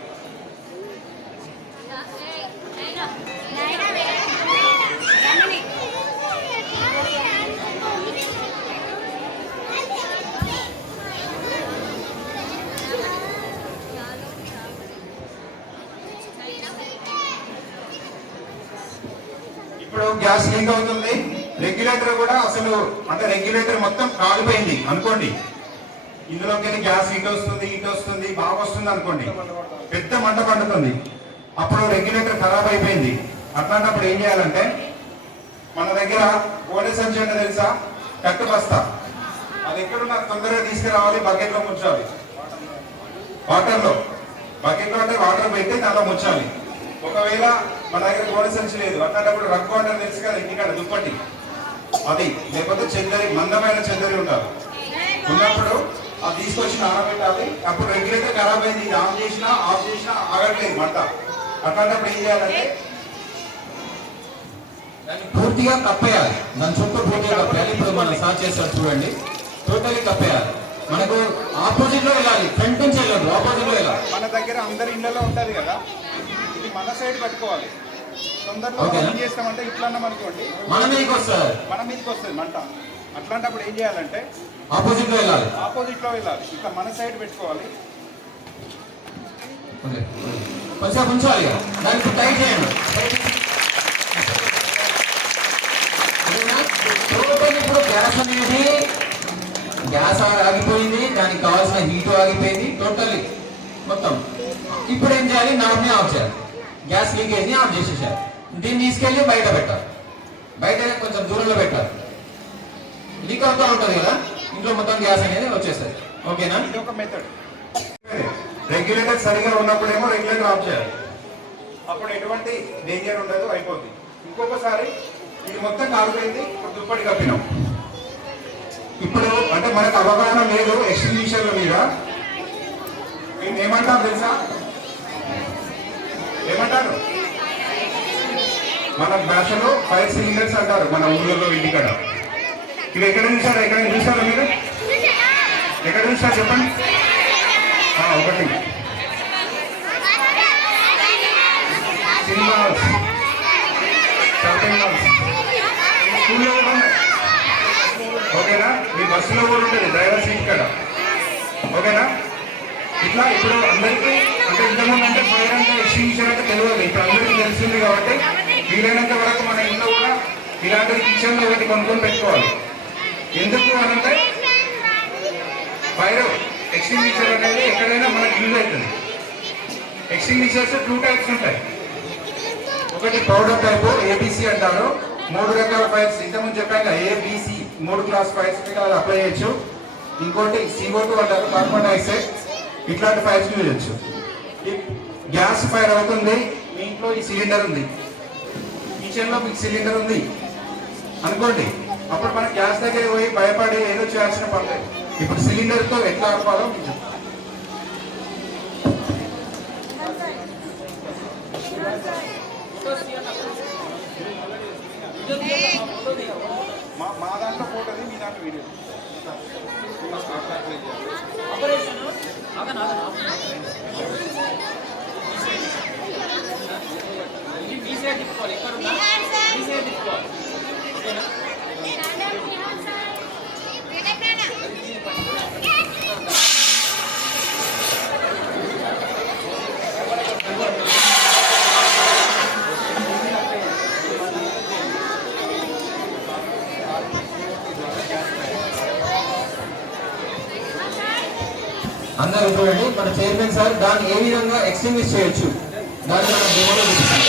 ఇప్పుడు గ్యాస్ లీక్ అవుతుంది, రెగ్యులేటర్ కూడా అసలు అంటే రెగ్యులేటర్ మొత్తం కాలిపోయింది అనుకోండి, ఇందులోకి వెళ్ళి గ్యాస్ ఇటు వస్తుంది బాగా వస్తుంది అనుకోండి, పెద్ద మంట పండుతుంది. అప్పుడు రెగ్యులేటర్ ఖరాబ్ అయిపోయింది. అట్లాంటప్పుడు ఏం చేయాలంటే మన దగ్గర గోనె సంచి అంటే తెలుసా, కట్టు బస్తా, అది ఎక్కడున్నా తొందరగా తీసుకురావాలి, బకెట్లో ముంచాలి. వాటర్లో బకెట్లో అంటే వాటర్ పెట్టి దాంట్లో ముంచాలి. ఒకవేళ మన దగ్గర గోనె సంచి లేదు, అట్లాంటప్పుడు రగ్గు అంటే తెలుసు కదా, ఇంటికాడ దుప్పటి, అది లేకపోతే చెద్దరి, మందమైన చెద్దరి ఉండాలి. ఉన్నప్పుడు అది తీసుకొచ్చి ఆరబెట్టాలి. అప్పుడు రెగ్యులేటర్ ఖరాబ్ అయింది, ఇది ఆఫ్ చేసినా ఆగట్లేదు మంట. అట్లాంటప్పుడు ఏం చేయాలంటే దాన్ని పూర్తిగా కప్పేయాలి, దాని చుట్టూ పూర్తిగా కప్పేయాలి. ఇప్పుడు మనం సార్ చేస్తారు చూడండి, టోటలీ కప్పేయాలి. మనకు ఆపోజిట్ లో వెళ్ళాలి, ఫ్రంట్ నుంచి వెళ్ళాలి, ఆపోజిట్ లో వెళ్ళాలి. మన దగ్గర అందరి ఇళ్లలో ఉంటది కదా, ఇది మన సైడ్ పట్టుకోవాలి. తొందరలో ఏం చేస్తామంటే ఇట్లా అన్నాం అనుకోండి, మన మీదకి వస్తుంది మంట. అట్లాంటప్పుడు ఏం చేయాలంటే ఆపోజిట్ లో వెళ్ళాలి, ఇట్లా మన సైడ్ పెట్టుకోవాలి. కొంచెం ఉంచాలి, దానికి టైట్ చేయండి. ఇప్పుడు గ్యాస్ ఆగిపోయింది, దానికి కావాల్సిన హీట్ ఆగిపోయింది, టోటల్లీ మొత్తం. ఇప్పుడు ఏం చేయాలి, నాబ్ని ఆఫ్ చేయాలి, గ్యాస్ లీకేజ్ ని ఆఫ్ చేసేసారు. దీన్ని తీసుకెళ్ళి బయట పెట్టాలి, బయట కొంచెం దూరంలో పెట్టాలి. లీక్ అవుతూ ఉంటుంది కదా, ఇంట్లో మొత్తం గ్యాస్ అనేది వచ్చేస్తుంది. ఓకేనా, ఇది ఒక మెథడ్. రెగ్యులేటర్ సరిగా ఉన్నప్పుడేమో రెగ్యులేటర్ ఆఫ్ చేయాలి, అప్పుడు ఎటువంటి డేంజర్ ఉండదు, అయిపోతుంది. ఇంకొకసారి ఇది మొత్తం కాలిపోయింది, ఇప్పుడు దుప్పటి కప్పినాం. ఇప్పుడు అంటే మనకు అవగాహన లేదు ఎక్స్టింగ్విషర్ల మీద, మేము ఏమంటారు తెలుసా, ఏమంటారు మన భాషలో ఫైర్ సిలిండర్స్ అంటారు, మన ఊళ్ళలో ఇంటికాడ. ఇవి ఎక్కడ చూసారా మీరు, ఎక్కడ చూసారు చెప్పండి. ఒకటి సినిమా హాల్స్, షాపింగ్ మాల్స్, స్కూల్లో కూడా ఉన్నాయి. ఓకేనా, మీ బస్సులో కూడా ఉంటుంది, డ్రైవర్ సీట్ కాడ. ఓకేనా, ఇట్లా ఇప్పుడు అందరికీ అంటే ఇంతకుముందు అంటే ఫైర్ అంటే ఎక్స్టింగ్విషర్ అంటే తెలియదు, ఇప్పుడు అందరికీ తెలిసింది కాబట్టి వీలైనంత వరకు మన ఇంట్లో కూడా ఇలాంటి కిచెన్లో ఒకటి కొనుక్కొని పెట్టుకోవాలి. ఎందుకు అనంటే ఫైర్ ఎక్స్టింగ్విషర్ అనేది ఎక్కడైనా మనకు యూజ్ అవుతుంది. ఎక్స్టింగ్విషర్స్ 2 టైప్స్ ఉంటాయి, ఒకటి పౌడర్ టైప్ ఏబిసి అంటారు, 3 రకాల ఫైర్స్ ఇంతకుముందు చెప్పాక ఏబిసి 3 క్లాస్ ఫైర్స్ అది అప్లై చేయొచ్చు. ఇంకోటి CO2 అంటారు, కార్బన్ డైఆక్సైడ్, ఇట్లాంటి ఫైర్స్ యూజ్ చేయొచ్చు. గ్యాస్ ఫైర్ అవుతుంది, మీ ఇంట్లో ఈ సిలిండర్ ఉంది, కిచెన్లో మీకు సిలిండర్ ఉంది అనుకోండి, అప్పుడు మన గ్యాస్ దగ్గర పోయి భయపడి ఏదో చేయాల్సిన పని. ఇప్పుడు సిలిండర్తో ఎట్లా ఆపాలో మీకు మా దాంట్లో ఫోటోది, మీ దాంట్లో వీడియో. అందరూ చూడండి, మన చైర్మన్ సార్ దాన్ని ఏ విధంగా ఎక్స్టింగ్విష్ చేయొచ్చు దాన్ని మనం డెమోలో చూపిస్తాం.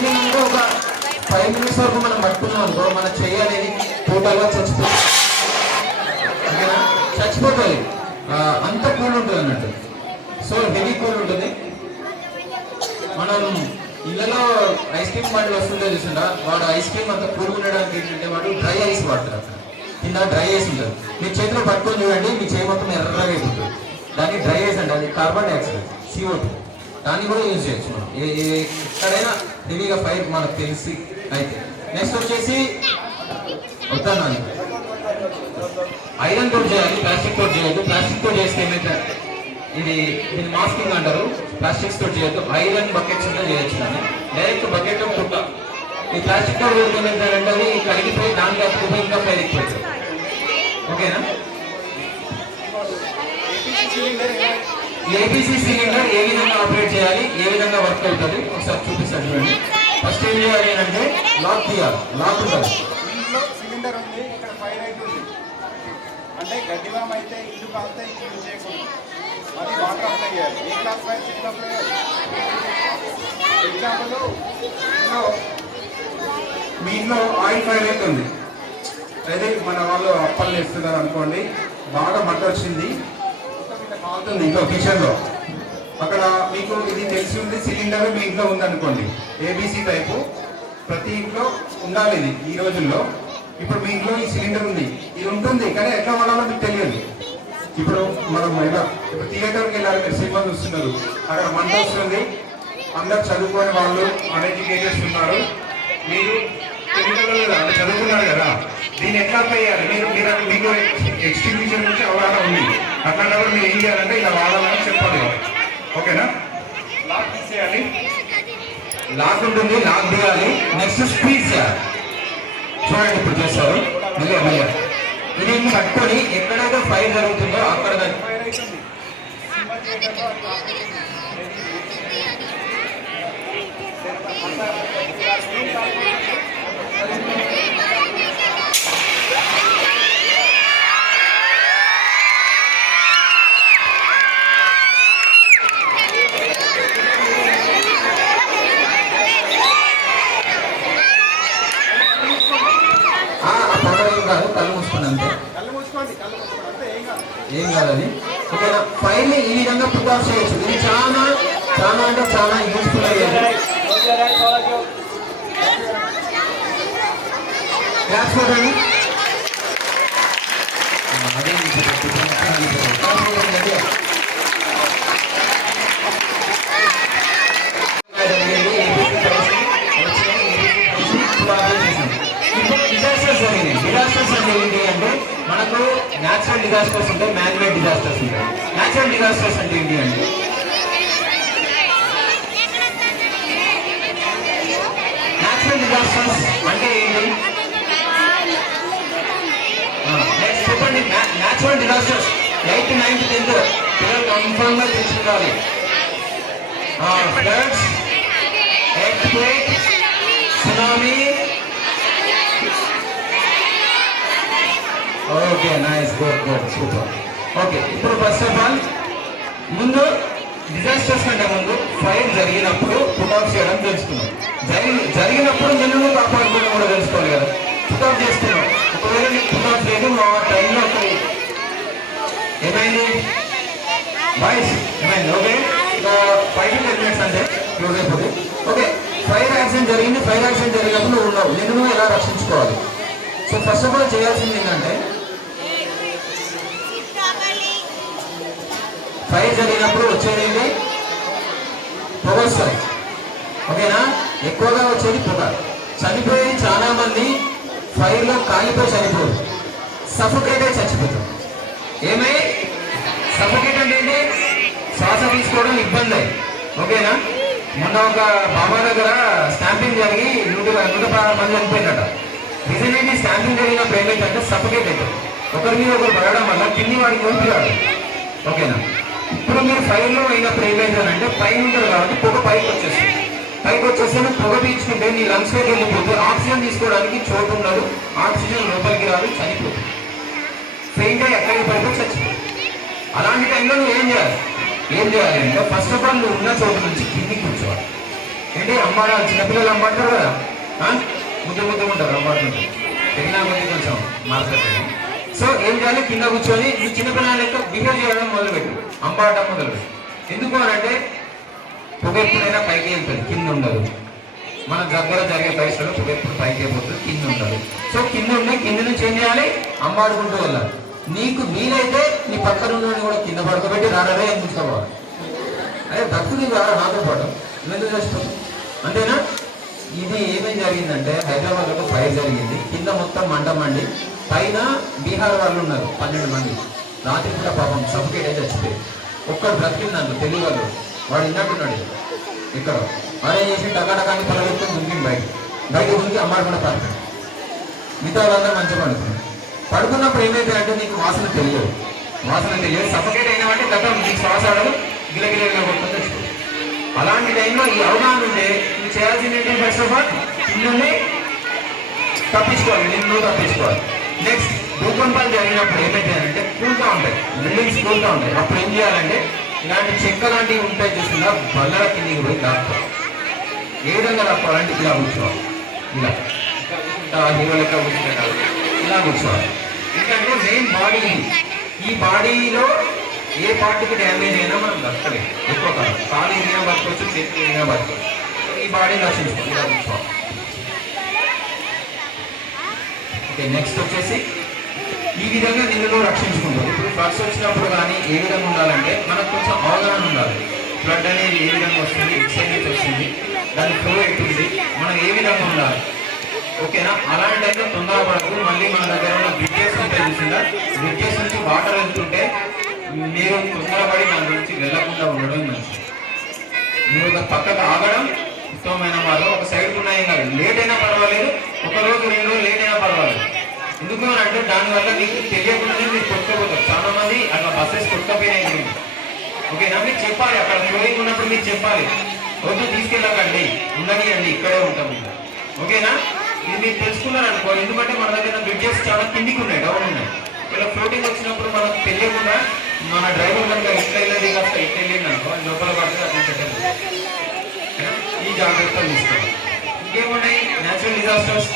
దీని ఒక 5 minutes వరకు మనం పట్టుకున్నాం అనుకో, మన చెయ్యి అనేది టోటల్గా చచ్చిపోతుంది, అంత కూల్ ఉంటుంది అన్నట్టు. సో హెవీ కూల్ ఉంటుంది. మనం ఇళ్ళలో ఐస్ క్రీమ్ బండ్లు వస్తుంటే చూసిందా, వాడు ఐస్ క్రీమ్ అంతా కూల్ ఉండడానికి ఏంటంటే వాడు డ్రై ఐస్ వాడతారు. అక్కడ కింద డ్రై ఐస్ ఉంటుంది. మీ చేతిలో పట్టుకొని చూడండి, మీ చేయి మొత్తం ఎర్రగా అయిపోతుంది. దాన్ని డ్రై ఐస్ అంటే అది కార్బన్ డైఆక్సైడ్, CO2. దాన్ని కూడా యూజ్ చేయొచ్చు మనం ఎక్కడైనా హెవీగా ఫైర్ మనకు తెలిసి అయితే. నెక్స్ట్ వచ్చేసి వద్దాను, ఐరన్ తోటి చేయాలి, ప్లాస్టిక్ తోటి చేయొద్దు. ప్లాస్టిక్ తోటి చేస్తే ఏమైతే దీన్ని మాస్కింగ్ అంటారు. ప్లాస్టిక్స్ తోటి చేయొద్దు. ఐరన్ బకెట్స్ ఉంటే చేయొచ్చు. కానీ డైరెక్ట్ బకెట్ పుట్ట ఈ ప్లాస్టిక్ తోటి ఏమైందంటే అది కరిగిపోయి దాంట్లో అతుకుపోయి ఇంకా ఫైర్ ఎక్కువ. ఓకేనా? ఏబీసీ సిలిండర్ ఏ విధంగా ఆపరేట్ చేయాలి, ఏ విధంగా వర్క్ అవుతుంది ఒకసారి చూపిస్తాను చూడండి. ఫస్ట్ ఏం చేయాలి అంటే లాక్ తీయాలి. లాక్ ఉంటుంది. ఇంట్లో సిలిండర్ ఉంది, ఇక్కడ ఫైర్ అవుతుంది అంటే గడ్డివామ అయితే ఇల్లు కాస్తే ఇల్లు చేయకూడదు. అది వాటర్ అప్లై చేయాలి. ఏ క్లాస్ ఫైర్ సిలిండర్ అప్లై చేయాలి. ఎగ్జాంపుల్, మీ ఇంట్లో ఆయిల్ ఫైర్ అవుతుంది, అయితే మన వాళ్ళు అప్పలు వేస్తున్నారు అనుకోండి, బాగా మంట వచ్చింది, కాలుతుంది ఇంట్లో కిచెన్లో. అక్కడ మీకు ఇది తెలిసి ఉంది, సిలిండర్ మీ ఇంట్లో ఉందనుకోండి, ఏబీసీ టైపు ప్రతి ఇంట్లో ఉండాలి ఇది ఈ రోజుల్లో. ఇప్పుడు మీ ఇంట్లో ఈ సిలిండర్ ఉంది, ఇది ఉంటుంది, కానీ ఎట్లా వాడాలో మీకు తెలియదు. ఇప్పుడు మనం ఇప్పుడు థియేటర్కి వెళ్ళాలి, మీరు సినిమా చూస్తున్నారు, అక్కడ మంట వస్తుంది, అందరు చదువుకోని వాళ్ళు అన్ఎడ్యుకేటెడ్స్ ఉన్నారు, మీరు అంటే చదువుకున్నారు కదా, దీన్ని ఎట్లా అప్లై చేయాలి? మీకు ఎక్స్టింగ్విషర్ గురించి అవగాహన ఉంది, అట్లాంటప్పుడు మీరు ఏం చేయాలంటే ఇలా వాడాలని చెప్పాలి. ఓకేనా? లాక్ తీసేయాలి, లాక్ ఉంటుంది, లాక్ దిగాలి. నెక్స్ట్ స్క్వీజ్ చేయాలి. చూడండి ఇప్పుడు చేస్తారు. మళ్ళీ ఇది పట్టుకొని ఎక్కడైతే ఫైర్ జరుగుతుందో అక్కడ ఫైర్ అవుతుంది. సినిమా థియేటర్లో కళ్ళు మూసుకోండి అంతే, కళ్ళు మూసుకోండి అంటే ఏం కాదు అది. ఓకేనా? ఫైర్ ని ఈ విధంగా పుట్ ఆఫ్ చేయొచ్చు. ఇది చాలా చాలా అంటే చాలా యూస్ఫుల్ అయ్యేది. క్లాస్ కొట్టండి. డిజాస్టర్స్ అంటే ఏంటి అంటే మనకు న్యాచురల్ డిజాస్టర్స్ ఉంటాయి, మ్యాన్ మేడ్ డిజాస్టర్స్ ఉంటాయి. న్యాచురల్ డిజాస్టర్స్ అంటే ఏంటి అంటే న్యాచురల్ డిజాస్టర్స్ అంటే ఏంటి నెక్స్ట్ చెప్పండి. Natural disasters 8th, 9th, 10th పిల్లలు కన్ఫర్మ్ గా తెలుసుకోవాలి. Floods, earthquake, tsunami. Okay, nice, good good, super. Okay, ఇప్పుడు ఫస్ట్ ఆఫ్ ఆల్ ముందు డిజాస్టర్స్ కంటే ముందు ఫైర్ జరిగినప్పుడు పుట్ ఆఫ్ చేయడం తెలుసుకున్నాం. జరిగినప్పుడు నిన్ను కాపాడుకోవడం కూడా తెలుసుకోవాలి కదా. పుట్ ఆఫ్ చేస్తున్నాం, ఒకవేళ నీకు పుట్ ఆఫ్ లేదు, మా టైంలో ఏమైంది బాయ్స్, ఏమైంది? ఓకే, 5 to 10 minutes అంటే క్లోజ్ అయిపోతుంది. ఓకే, ఫైర్ యాక్సిడెంట్ జరిగింది. ఫైర్ యాక్సిడెంట్ జరిగినప్పుడు నువ్వు ఉన్నావు, నిన్ను ఎలా రక్షించుకోవాలి? సో ఫస్ట్ ఆఫ్ ఆల్ చేయాల్సింది ఏంటంటే ఫైర్ జరిగినప్పుడు వచ్చేది పొగ వస్తుంది. ఓకేనా? ఎక్కువగా వచ్చేది పొగ. చనిపోయేది చాలా మంది ఫైర్లో కాలిపోయి చనిపోరు, సఫోకేట్ అయి చచ్చిపోతారు. ఏమై సఫోకేట్ అంటే ఏంటి? శ్వాస తీసుకోవడం ఇబ్బంది అయ్యి. ఓకేనా? మొన్న ఒక బాబా దగ్గర స్టాంపింగ్ జరిగి 116 మంది చనిపోయినట. రీజన్ ఏంటి? స్టాంపింగ్ జరిగినప్పుడు ఏమైందంటే సఫోకేట్ అవుతుంది. ఒకరి మీద ఒకరు పడడం వల్ల కింది వాడికి ఊపి రాదు. ఓకేనా? ఇప్పుడు మీరు ఫైర్లో అయినప్పుడు ఏమైందనంటే పైన ఉంటారు కాబట్టి పొగ పైకి వచ్చేస్తుంది. పైకి వచ్చేస్తే పొగ పీల్చుకుంటే నీ లంగ్స్లోకి వెళ్ళిపోతే ఆక్సిజన్ తీసుకోవడానికి చోటు ఉండదు, ఆక్సిజన్ లోపలికి రాదు, చనిపోతుంది. ఫెయింట్ అయ్యి ఎక్కడికి పడిపోయి చచ్చిపోతుంది. అలాంటి టైంలో నువ్వు ఏం చేయాలి అంటే ఫస్ట్ ఆఫ్ ఆల్ నువ్వు ఉన్న చోటు నుంచి కిందికి కూర్చోవాలి. ఏంటి అమ్మాడాలి, చిన్నపిల్లలు అమ్మాడతారు కదా, ముద్దు ఉంటారు, అమ్మాడుతుంటారు, పెరిగినా కొద్ది కొంచెం మారుతుంది. సో ఏం చేయాలి? కింద కూర్చొని నువ్వు చిన్నపిల్లల లెక్క బిహేవ్ చేయడం మొదలుపెట్టు, అమ్మాడటం మొదలుపెట్టు. ఎందుకు అని అంటే పొగ ఎప్పుడైనా పైకి వెళ్తుంది, కింద ఉండదు. మన దగ్గర జరిగే పరిస్థితుల్లో పొగ ఎప్పుడు పైకి అయిపోతుంది, కింద ఉండదు. సో కింద ఉండే కింద నుంచి ఏం చేయాలి, అమ్మాడుకుంటూ వెళ్ళాలి. నీకు వీలైతే నీ పక్కన ఉన్న కూడా కింద పడుకోబెట్టి రాడదే ఎంచుకోవాలి. అదే భక్తులు నాతో పాటు ఎందుకు చేస్తాం, అంతేనా? ఇది ఏమేం జరిగిందంటే హైదరాబాద్లో ఫైర్ జరిగింది, కింద మొత్తం మంట మండి, పైన బీహార్ వాళ్ళు ఉన్నారు 12 మంది. రాత్రి కూడా పాపం సఫకేట్ అయితే చచ్చిపోయి ఒక్కడు బ్రతికిందంట, తెలుగు వాళ్ళు. వాడు ఇన్నట్టున్నాడు ఇక్కడ. వాడేం చేసి టకాటకాన్ని పొలగెత్తుకొని దుంకింది బయట దుంకి అమ్మాడు పడుతుంది. మిగతా వాళ్ళందరూ మంచిగా పడుతుంది. పడుకున్నప్పుడు ఏమైతే అంటే నీకు వాసన తెలియదు, సఫకేట్ అయినా అంటే గత నీకు శ్వాస ఆడదు, గిలగిలగా కొట్టుకొని తెచ్చుకో. అలాంటి టైంలో ఈ అవగాహన ఉంటే నువ్వు చేయాల్సింది ఏంటి, ఫస్ట్ ఆఫ్ ఆల్ నిన్ను తప్పించుకోవాలి, నిన్ను తప్పించుకోవాలి. నెక్స్ట్ భూకంపాలు జరిగినప్పుడు ఏమైతే కూల్గా ఉంటాయి, బిల్డింగ్స్ కూల్గా ఉంటాయి. అప్పుడు ఏం చేయాలంటే ఇలాంటి చెక్క లాంటివి ఉంటాయి చూసిందా, బల్లల కిందికి పోయి దాక్కోవాలి. ఏ విధంగా దాక్కోవాలంటే ఇలా కూర్చోవాలి, ఇలా హీరో లెక్క కూర్చుంటారు, ఇలా కూర్చోవాలి. ఎందుకంటే మెయిన్ బాడీ, ఈ బాడీలో ఏ పార్టీకి డ్యామేజ్ అయినా మనం బతకలేదు. ఎక్కువ కాలు ఏమైనా బతకొచ్చు, చేతులు ఏమైనా బతకొచ్చు. ఈ బాడీని రక్షించుకోవాలి, ఇలా కూర్చోవాలి. ఓకే, నెక్స్ట్ వచ్చేసి ఈ విధంగా నిన్ను రక్షించుకుంటారు. ఇప్పుడు ఫ్లడ్స్ వచ్చినప్పుడు కానీ ఏ విధంగా ఉండాలంటే మనకు కొంచెం అవగాహన ఉండాలి. ఫ్లడ్ అనేది ఏ విధంగా వస్తుంది, ఎక్సైజ్ నుంచి వస్తుంది, దాని ఫ్లో ఎట్టుంది, మనం ఏ విధంగా ఉండాలి. ఓకేనా? అలాంటి టైంలో తొందరపడదు. మళ్ళీ మన దగ్గర ఉన్న బ్రిడ్జెస్ ఉంటాయి చూసిందా, బ్రిడ్జెస్ నుంచి వాటర్ వెళ్తుంటే మీరు తొందరపడి దాని గురించి వెళ్ళకుండా ఉండడం మంచిది. మీరు ఒక పక్కకు ఆగడం ఉత్తమమైన వారు. ఒక సైడ్కి ఉన్నాయి కాదు, లేట్ అయినా పర్వాలేదు, ఒక రోజు 2 రోజులు లేట్ అయినా పర్వాలేదు. ఎందుకు అని అంటే దానివల్ల మీకు తెలియకుండానే మీరు కొట్టుకోపోతారు. చాలా మంది అట్లా బస్సెస్ కొట్టుకపోయినాయి. ఓకేనా? మీరు చెప్పాలి, అక్కడ ఫ్లోయింగ్ ఉన్నప్పుడు మీరు చెప్పాలి, వద్దు తీసుకెళ్ళకండి, ఉండనియండి, ఇక్కడే ఉంటాం. ఓకేనా? ఇది మీరు తెలుసుకున్నారు అనుకో. ఎందుకంటే మన దగ్గర బ్రిడ్జెస్ చాలా కిందికి ఉన్నాయి, డౌన్ ఉన్నాయి. ఇలా ఫ్లోటింగ్ వచ్చినప్పుడు మనకు తెలియకుండా మన డ్రైవర్ కనుక ఇట్లా వెళ్ళేది కాస్త ఇట్లా వెళ్ళింది అనుకో, లోపల పడితే అట్లా సెటప్. ఈ జాగ్రత్తలు తీసుకోవాలి. ఇంకేమున్నాయి, న్యాచురల్ డిజాస్టర్స్.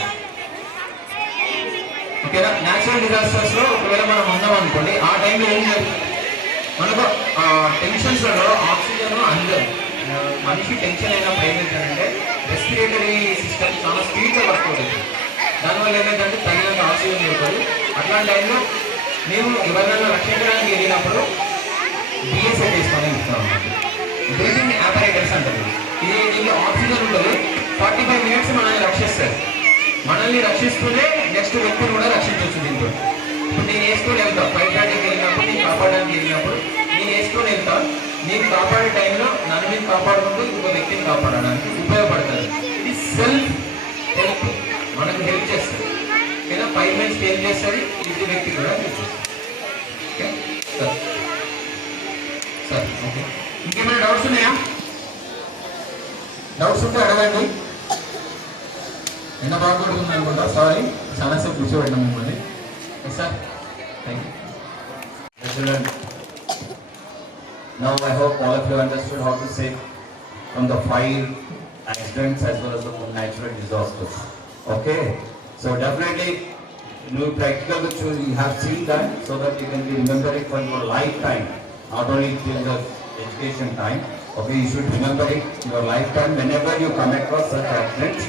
ఓకేనా? న్యాచురల్ డిజాస్టర్స్ లో ఒకవేళ మనం ఉన్నాం అనుకోండి, ఆ టైంలో ఏం జరుగుతుంది మనకు టెన్షన్స్లో ఆక్సిజన్ అందరు మనిషి టెన్షన్ అయినప్పుడు ఏమైందంటే రెస్పిరేటరీ సిస్టమ్ చాలా స్పీడ్గా వర్క్ అవుతుంది. దానివల్ల ఏమైందంటే తగినంత ఆక్సిజన్ దొరకదు. అట్లాంటి టైంలో మేము ఎవరినైనా రక్షించడానికి వెళ్ళినప్పుడు బిఎస్ఐ తీసుకొని ఇస్తాం. బ్రీతింగ్ ఆపరేటర్స్ అంటారు. ఇది దీనిలో ఆక్సిజన్ ఉంటుంది. 45 మినిట్స్ మనల్ని రక్షిస్తారు. మనల్ని రక్షిస్తూనే నెక్స్ట్ వ్యక్తిని కూడా రక్షించవచ్చు దీంతో. ఇప్పుడు నేను వేసుకొని వెళ్తాను, ఫైర్ ఫైటింగ్కి వెళ్ళినప్పుడు, నేను కాపాడడానికి వెళ్ళినప్పుడు నేను వేసుకొని వెళ్తాను. నేను కాపాడే టైంలో నన్ను నేను కాపాడుకుంటూ ఇంకో వ్యక్తిని కాపాడడానికి ఉపయోగపడుతుంది. ఇది సెల్ఫ్ హెల్ప్, మనకు హెల్ప్ చేస్తుంది. ఓకేనా? 5 మినిట్స్ హెల్ప్ చేస్తుంది, ఇది వ్యక్తి కూడా హెల్ప్ చేస్తుంది. Okay sir, okay. ఇంకేమైనా డౌట్స్ ఉన్నాయా? డౌట్స్ ఉంటే అడగండి. నిన్న బాగుంటుంది అనుకుంటా, సారీ చాలాసేపు కూర్చోబెట్టాం మిమ్మల్ని. Sir, thank you. Now I hope all of you understood how to save from the fire accidents as well as the natural disasters. Okay, so definitely you practical you have seen that so that you can remember it for your lifetime, not only till the education time. Okay, you should remember it your lifetime whenever you come across such accidents.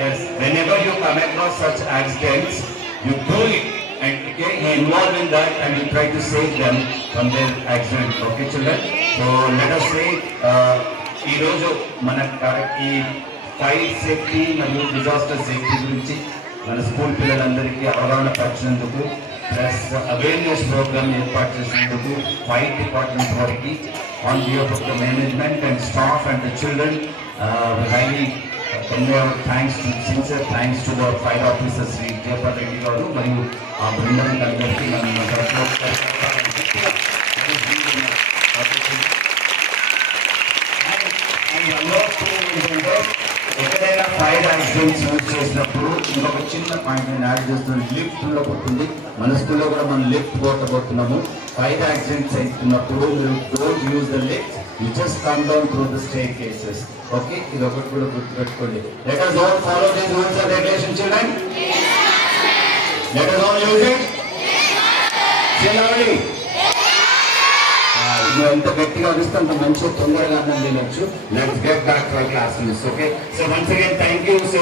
Yes, whenever you come across such accidents, you do it. And okay, you involve in that and you try to save them from their accident. Okay, children. So let us say, ఈ రోజు మన ఈ fire safety మరియు disaster safety గురించి మన school పిల్లలందరికీ అవగాహన పరిచినందుకు plus awareness programme ఏర్పాటు చేసినందుకు ఫైర్ డిపార్ట్మెంట్ వారికి on behalf of the management and staff and the children highly thanks to sincere thanks to the fire officer Shri Jayapal Reddy గారు మరియు ఆ బృందానికి అందరికీ ఎక్కడైనా ఫైర్ యాక్సిడెంట్స్ యూజ్ చేసినప్పుడు ఇంకొక చిన్న పాయింట్ నేను యాడ్ చేస్తున్నాను. లిఫ్ట్ ఉండబోతుంది, మన స్కూల్లో కూడా మనం లిఫ్ట్ పోతబోతున్నాము. ఫైర్ యాక్సిడెంట్స్ అవుతున్నప్పుడు మీరు don't use the lift, you just come down through the stair cases. Okay, ఇది ఒకటి కూడా గుర్తుపెట్టుకోండి. Let us all follow these rules and regulations, children. Let us all use it. Say loudly. గట్టిగా అరిస్తే అంత మంచిగా తొందరగా అన్నం తినొచ్చు. Let's get back to our classes. Okay, so once again thank you. So